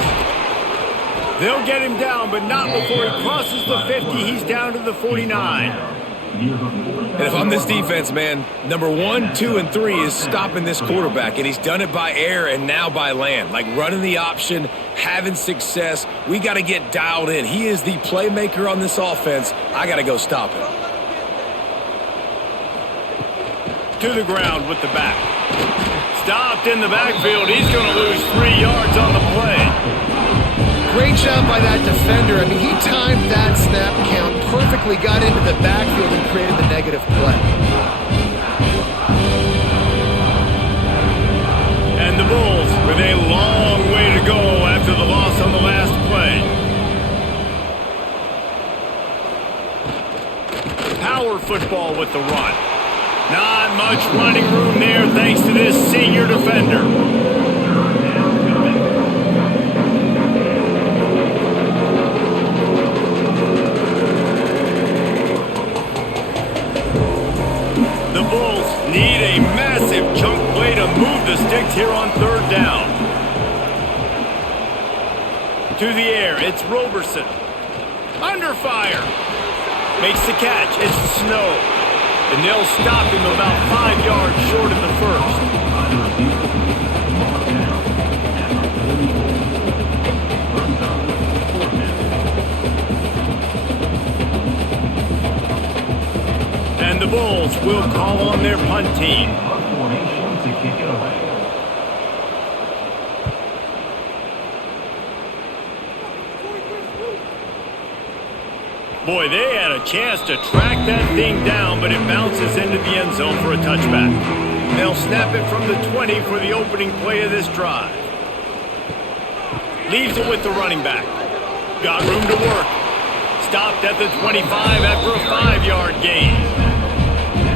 They'll get him down, but not before he crosses the 50. He's down to the 49. And if I'm this defense, man, number 1, 2, and 3 is stopping this quarterback, and he's done it by air and now by land. Like running the option, having success. We got to get dialed in. He is the playmaker on this offense. I got to go stop him. To the ground with the back. Stopped in the backfield. He's going to lose 3 yards on the play. Great job by that defender. I mean, he timed that snap count perfectly, got into the backfield and created the negative play. And the Bulls with a long way to go after the loss on the last play. Power football with the run. Not much running room there thanks to this senior defender. The Bulls need a massive chunk play to move the sticks here on 3rd down. To the air, it's Roberson. Under fire. Makes the catch. It's Snow. And they'll stop him about 5 yards short of the first. And the Bulls will call on their punt team. Punt formation to kick it away. Boy, they had a chance to track that thing down, but it bounces into the end zone for a touchback. They'll snap it from the 20 for the opening play of this drive. Leaves it with the running back. Got room to work. Stopped at the 25 after a 5-yard gain.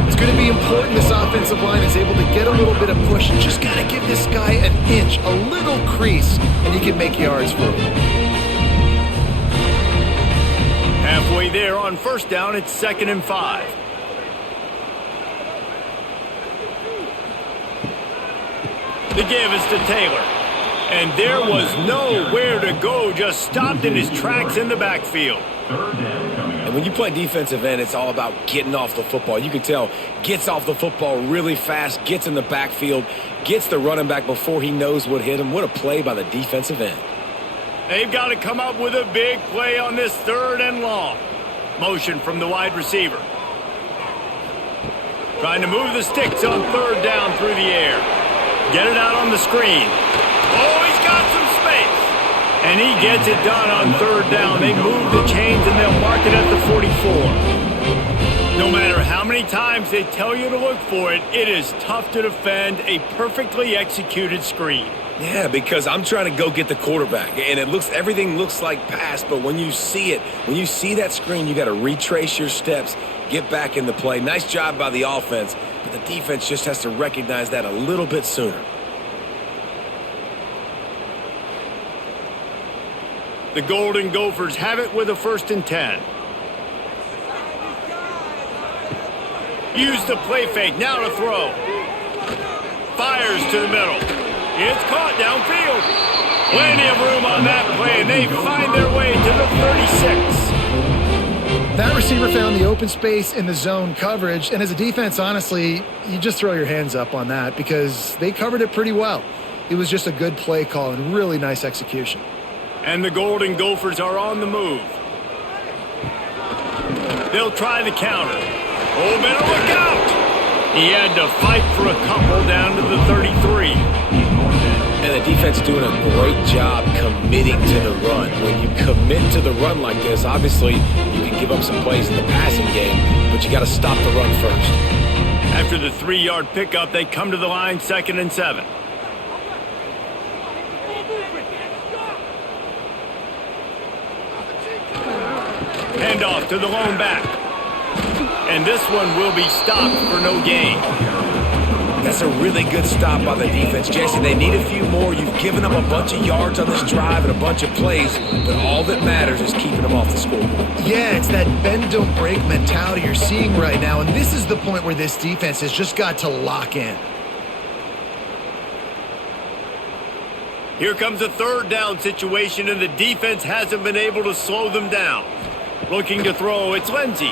It's going to be important this offensive line is able to get a little bit of push and just got to give this guy an inch, a little crease, and he can make yards for him. Halfway there on 1st down, it's 2nd and 5. The give is to Taylor. And there was nowhere to go, just stopped in his tracks in the backfield. 3rd down coming up. And when you play defensive end, it's all about getting off the football. You can tell, gets off the football really fast, gets in the backfield, gets the running back before he knows what hit him. What a play by the defensive end. They've got to come up with a big play on this 3rd and long. Motion from the wide receiver. Trying to move the sticks on 3rd down through the air. Get it out on the screen. Oh, he's got some space. And he gets it done on 3rd down. They move the chains and they'll mark it at the 44. No matter how many times they tell you to look for it, it is tough to defend a perfectly executed screen. Yeah, because I'm trying to go get the quarterback, and everything looks like pass, but when you see it, when you see that screen, you got to retrace your steps, get back in the play. Nice job by the offense, but the defense just has to recognize that a little bit sooner. The Golden Gophers have it with a 1st and 10. Use the play fake, now to throw. Fires to the middle. It's caught downfield. Plenty of room on that play, and they find their way to the 36. That receiver found the open space in the zone coverage, and as a defense, honestly, you just throw your hands up on that because they covered it pretty well. It was just a good play call and really nice execution. And the Golden Gophers are on the move. They'll try the counter. Oh, better look out! He had to fight for a couple down to the 33. And the defense doing a great job committing to the run. When you commit to the run like this, obviously you can give up some plays in the passing game, but you got to stop the run first. After the 3-yard pickup, they come to the line 2nd and 7. Handoff to the lone back. And this one will be stopped for no gain. That's a really good stop by the defense, Jesse. They need a few more. You've given them a bunch of yards on this drive and a bunch of plays, but all that matters is keeping them off the scoreboard. Yeah, it's that bend don't break mentality you're seeing right now, and this is the point where this defense has just got to lock in. Here comes a 3rd down situation, and the defense hasn't been able to slow them down. Looking to throw, it's Lindsey.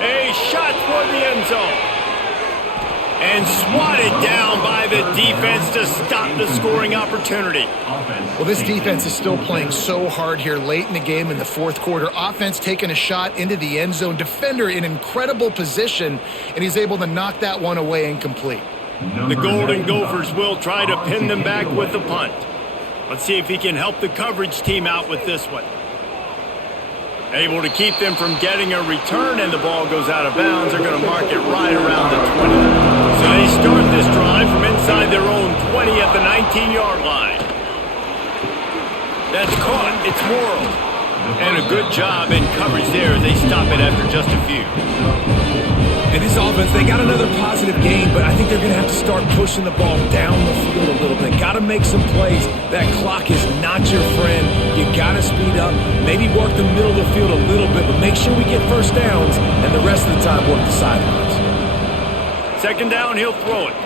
A shot toward the end zone. And swatted down by the defense to stop the scoring opportunity. Well, this defense is still playing so hard here late in the game in the 4th quarter. Offense taking a shot into the end zone. Defender in incredible position, and he's able to knock that one away incomplete. The Golden Gophers will try to pin them back with the punt. Let's see if he can help the coverage team out with this one. Able to keep them from getting a return, and the ball goes out of bounds. They're going to mark it right around the 20. So they start this drive from inside their own 20 at the 19-yard line. That's caught. It's Morrow. And a good job in coverage there as they stop it after just a few. And this offense, they got another positive game, but I think they're going to have to start pushing the ball down the field a little bit. Got to make some plays. That clock is not your friend. You got to speed up, maybe work the middle of the field a little bit, but make sure we get first downs, and the rest of the time work the sidelines. 2nd down, he'll throw it.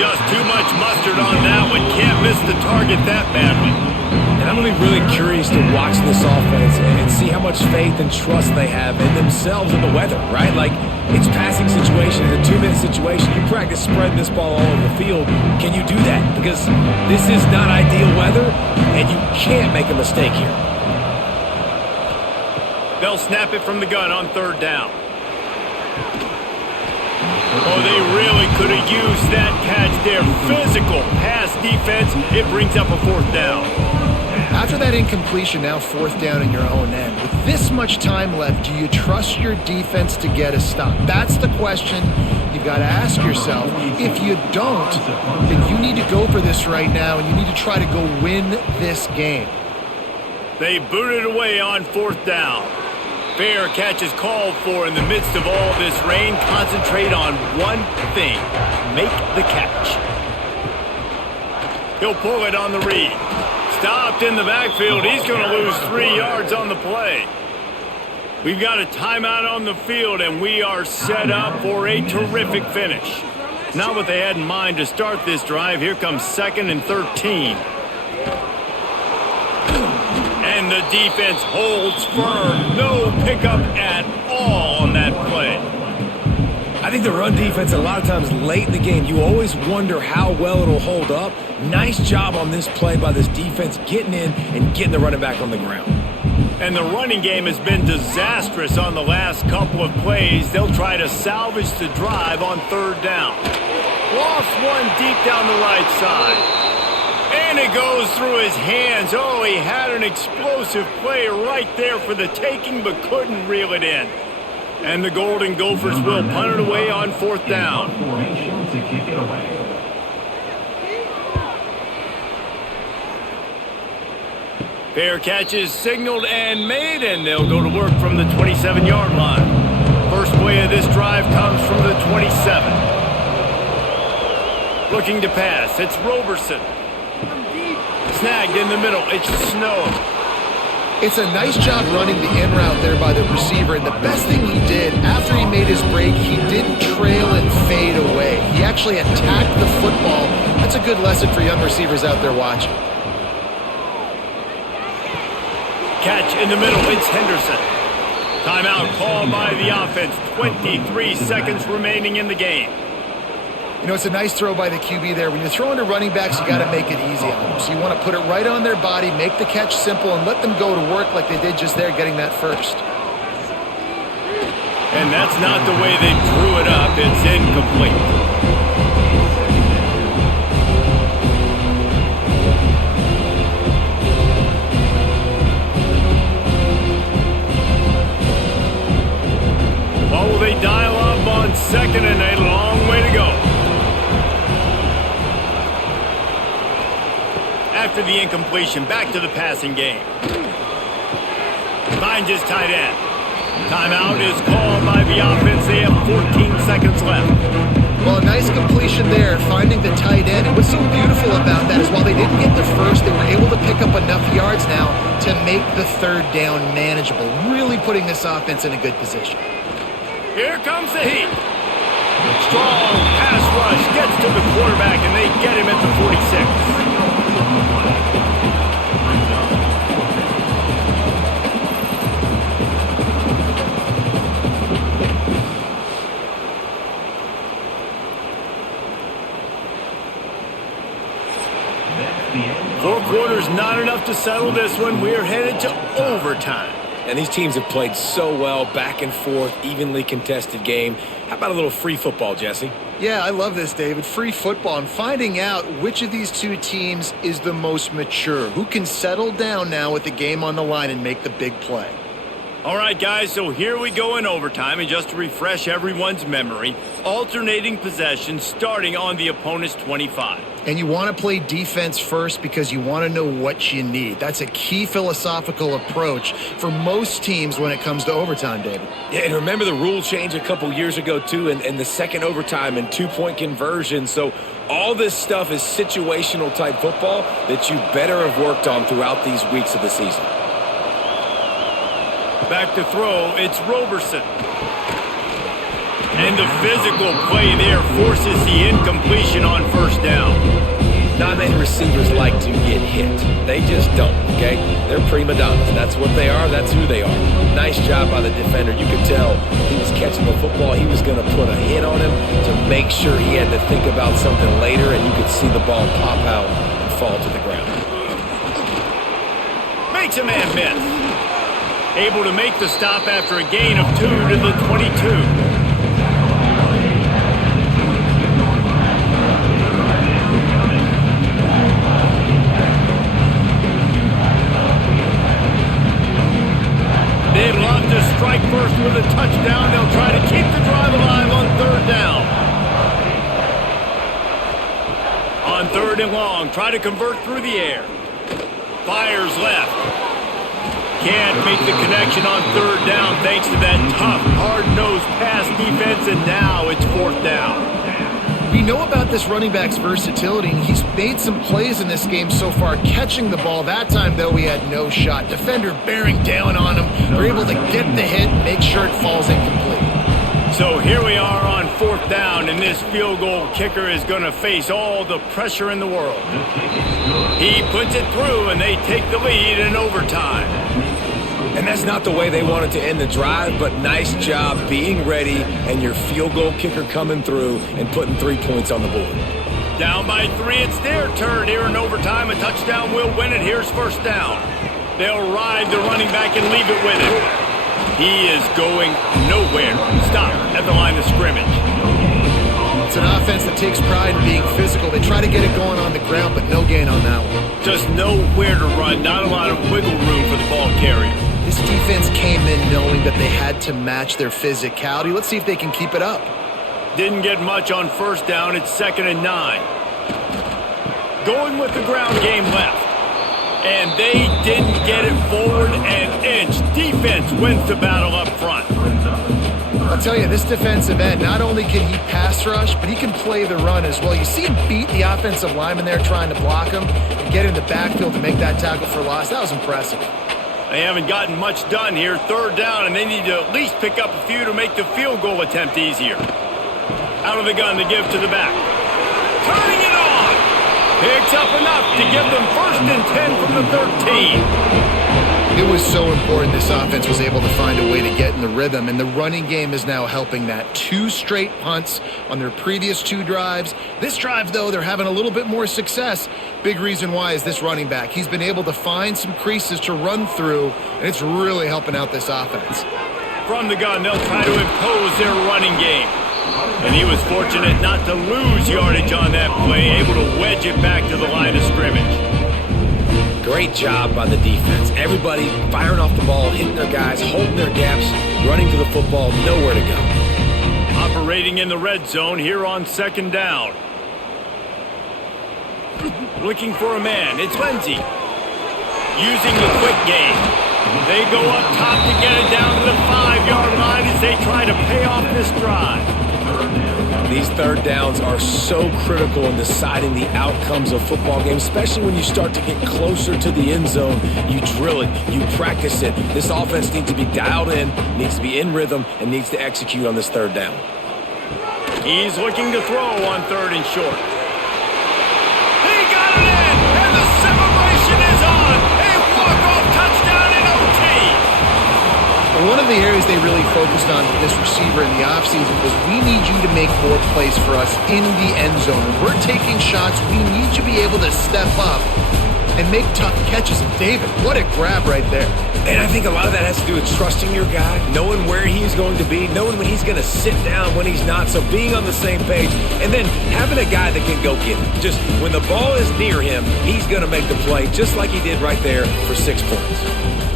Just too much mustard on that one. Can't miss the target that badly. And I'm going to be really curious to watch this offense and see how much faith and trust they have in themselves and the weather, right? Like, it's passing situation, it's a 2-minute situation. You practice spreading this ball all over the field. Can you do that? Because this is not ideal weather, and you can't make a mistake here. They'll snap it from the gun on 3rd down. Oh, they really could have used that catch there. Physical pass defense. It brings up a 4th down. After that incompletion, now 4th down in your own end. With this much time left, do you trust your defense to get a stop? That's the question you've got to ask yourself. If you don't, then you need to go for this right now, and you need to try to go win this game. They booted away on 4th down. Fair catch is called for in the midst of all this rain. Concentrate on one thing. Make the catch. He'll pull it on the read. Stopped in the backfield. He's going to lose 3 yards on the play. We've got a timeout on the field, and we are set up for a terrific finish. Not what they had in mind to start this drive. Here comes 2nd and 13. And the defense holds firm. No pickup at all on that play. I think the run defense, a lot of times late in the game, you always wonder how well it'll hold up. Nice job on this play by this defense, getting in and getting the running back on the ground. And the running game has been disastrous on the last couple of plays. They'll try to salvage the drive on 3rd down. Lost one deep down the right side. And it goes through his hands. Oh, he had an explosive play right there for the taking, but couldn't reel it in. And the Golden Gophers will punt it away on 4th down. Fair catch is signaled and made, and they'll go to work from the 27-yard line. First play of this drive comes from the 27. Looking to pass, it's Roberson. Snagged in the middle, it's Snow. It's a nice job running the in route there by the receiver, and the best thing he did after he made his break, he didn't trail and fade away. He actually attacked the football. That's a good lesson for young receivers out there watching. Catch in the middle, it's Henderson. Timeout called by the offense. 23 seconds remaining in the game. You know, it's a nice throw by the QB there. When you're throwing to running backs, you got to make it easy on them. So you want to put it right on their body, make the catch simple, and let them go to work like they did just there, getting that first. And that's not the way they drew it up. It's incomplete. What will they dial up on second and a long way to go? After the incompletion, back to the passing game. Finds his tight end. Timeout is called by the offense. They have 14 seconds left. Well, a nice completion there, finding the tight end. And what's so beautiful about that is while they didn't get the first, they were able to pick up enough yards now to make the third down manageable, really putting this offense in a good position. Here comes the heat. Strong pass rush gets to the quarterback, and they get him at the 46. Four quarters not enough to settle this one. We're headed to overtime. And these teams have played so well, back and forth, evenly contested game. How about a little free football, Jesse? Yeah, I love this, David. Free football and finding out which of these two teams is the most mature, who can settle down now with the game on the line and make the big play. All right, guys, so here we go in overtime, and just to refresh everyone's memory, alternating possession starting on the opponent's 25. And you want to play defense first because you want to know what you need. That's a key philosophical approach for most teams when it comes to overtime, David. Yeah, and remember the rule change a couple years ago, too, and the second overtime and two-point conversion. So all this stuff is situational type football that you better have worked on throughout these weeks of the season. Back to throw, it's Roberson. And the physical play there forces the incompletion on first down. Not many receivers like to get hit. They just don't, okay? They're prima donnas. That's what they are. That's who they are. Nice job by the defender. You could tell he was catching the football. He was going to put a hit on him to make sure he had to think about something later, and you could see the ball pop out and fall to the ground. Makes a man miss. Able to make the stop after a gain of 2 to the 22. They'd love to strike first with a touchdown. They'll try to keep the drive alive on third down. On third and long, try to convert through the air. Fires left. Can't make the connection on third down thanks to that tough, hard-nosed pass defense, and now it's fourth down. We know about this running back's versatility, and he's made some plays in this game so far, catching the ball. That time, though, he had no shot. Defender bearing down on him. They're able to get the hit and make sure it falls incomplete. So here we are on fourth down, and this field goal kicker is going to face all the pressure in the world. He puts it through, and they take the lead in overtime. And that's not the way they wanted to end the drive, but nice job being ready and your field goal kicker coming through and putting 3 points on the board. Down by 3, it's their turn here in overtime. A touchdown will win it. Here's first down. They'll ride the running back and leave it with him. He is going nowhere. Stop at the line of scrimmage. It's an offense that takes pride in being physical. They try to get it going on the ground, but no gain on that one. Just nowhere to run. Not a lot of wiggle room for the ball carrier. This defense came in knowing that they had to match their physicality. Let's see if they can keep it up. Didn't get much on first down. It's 2nd and 9. Going with the ground game left. And they didn't get it forward an inch. Defense wins the battle up front. I'll tell you, this defensive end, not only can he pass rush, but he can play the run as well. You see him beat the offensive lineman there trying to block him and get in the backfield to make that tackle for loss. That was impressive. They haven't gotten much done here. Third down, and they need to at least pick up a few to make the field goal attempt easier. Out of the gun to give to the back. Turning it on! Picks up enough to give them 1st and 10 from the 13. It was so important this offense was able to find a way to get in the rhythm, and the running game is now helping that. 2 straight punts on their previous 2 drives. This drive, though, they're having a little bit more success. Big reason why is this running back. He's been able to find some creases to run through, and it's really helping out this offense. From the gun, they'll try to impose their running game. And he was fortunate not to lose yardage on that play, able to wedge it back to the line of scrimmage. Great job by the defense. Everybody firing off the ball, hitting their guys, holding their gaps, running to the football, nowhere to go. Operating in the red zone here on 2nd down. Looking for a man. It's Lindsey. Using the quick game. They go up top to get it down to the 5-yard line as they try to pay off this drive. These 3rd downs are so critical in deciding the outcomes of football games, especially when you start to get closer to the end zone. You drill it, you practice it. This offense needs to be dialed in, needs to be in rhythm, and needs to execute on this 3rd down. He's looking to throw on 3rd and short. He got it in, and the celebration is on. A walk-off touchdown in OT. One of the areas they really focused on with this receiver in the offseason was we need you to make more plays for us in the end zone. When we're taking shots, we need you to be able to step up and make tough catches. And David, what a grab right there. And I think a lot of that has to do with trusting your guy, knowing where he's going to be, knowing when he's going to sit down, when he's not, so being on the same page, and then having a guy that can go get it. Just when the ball is near him, he's going to make the play, just like he did right there for 6 points.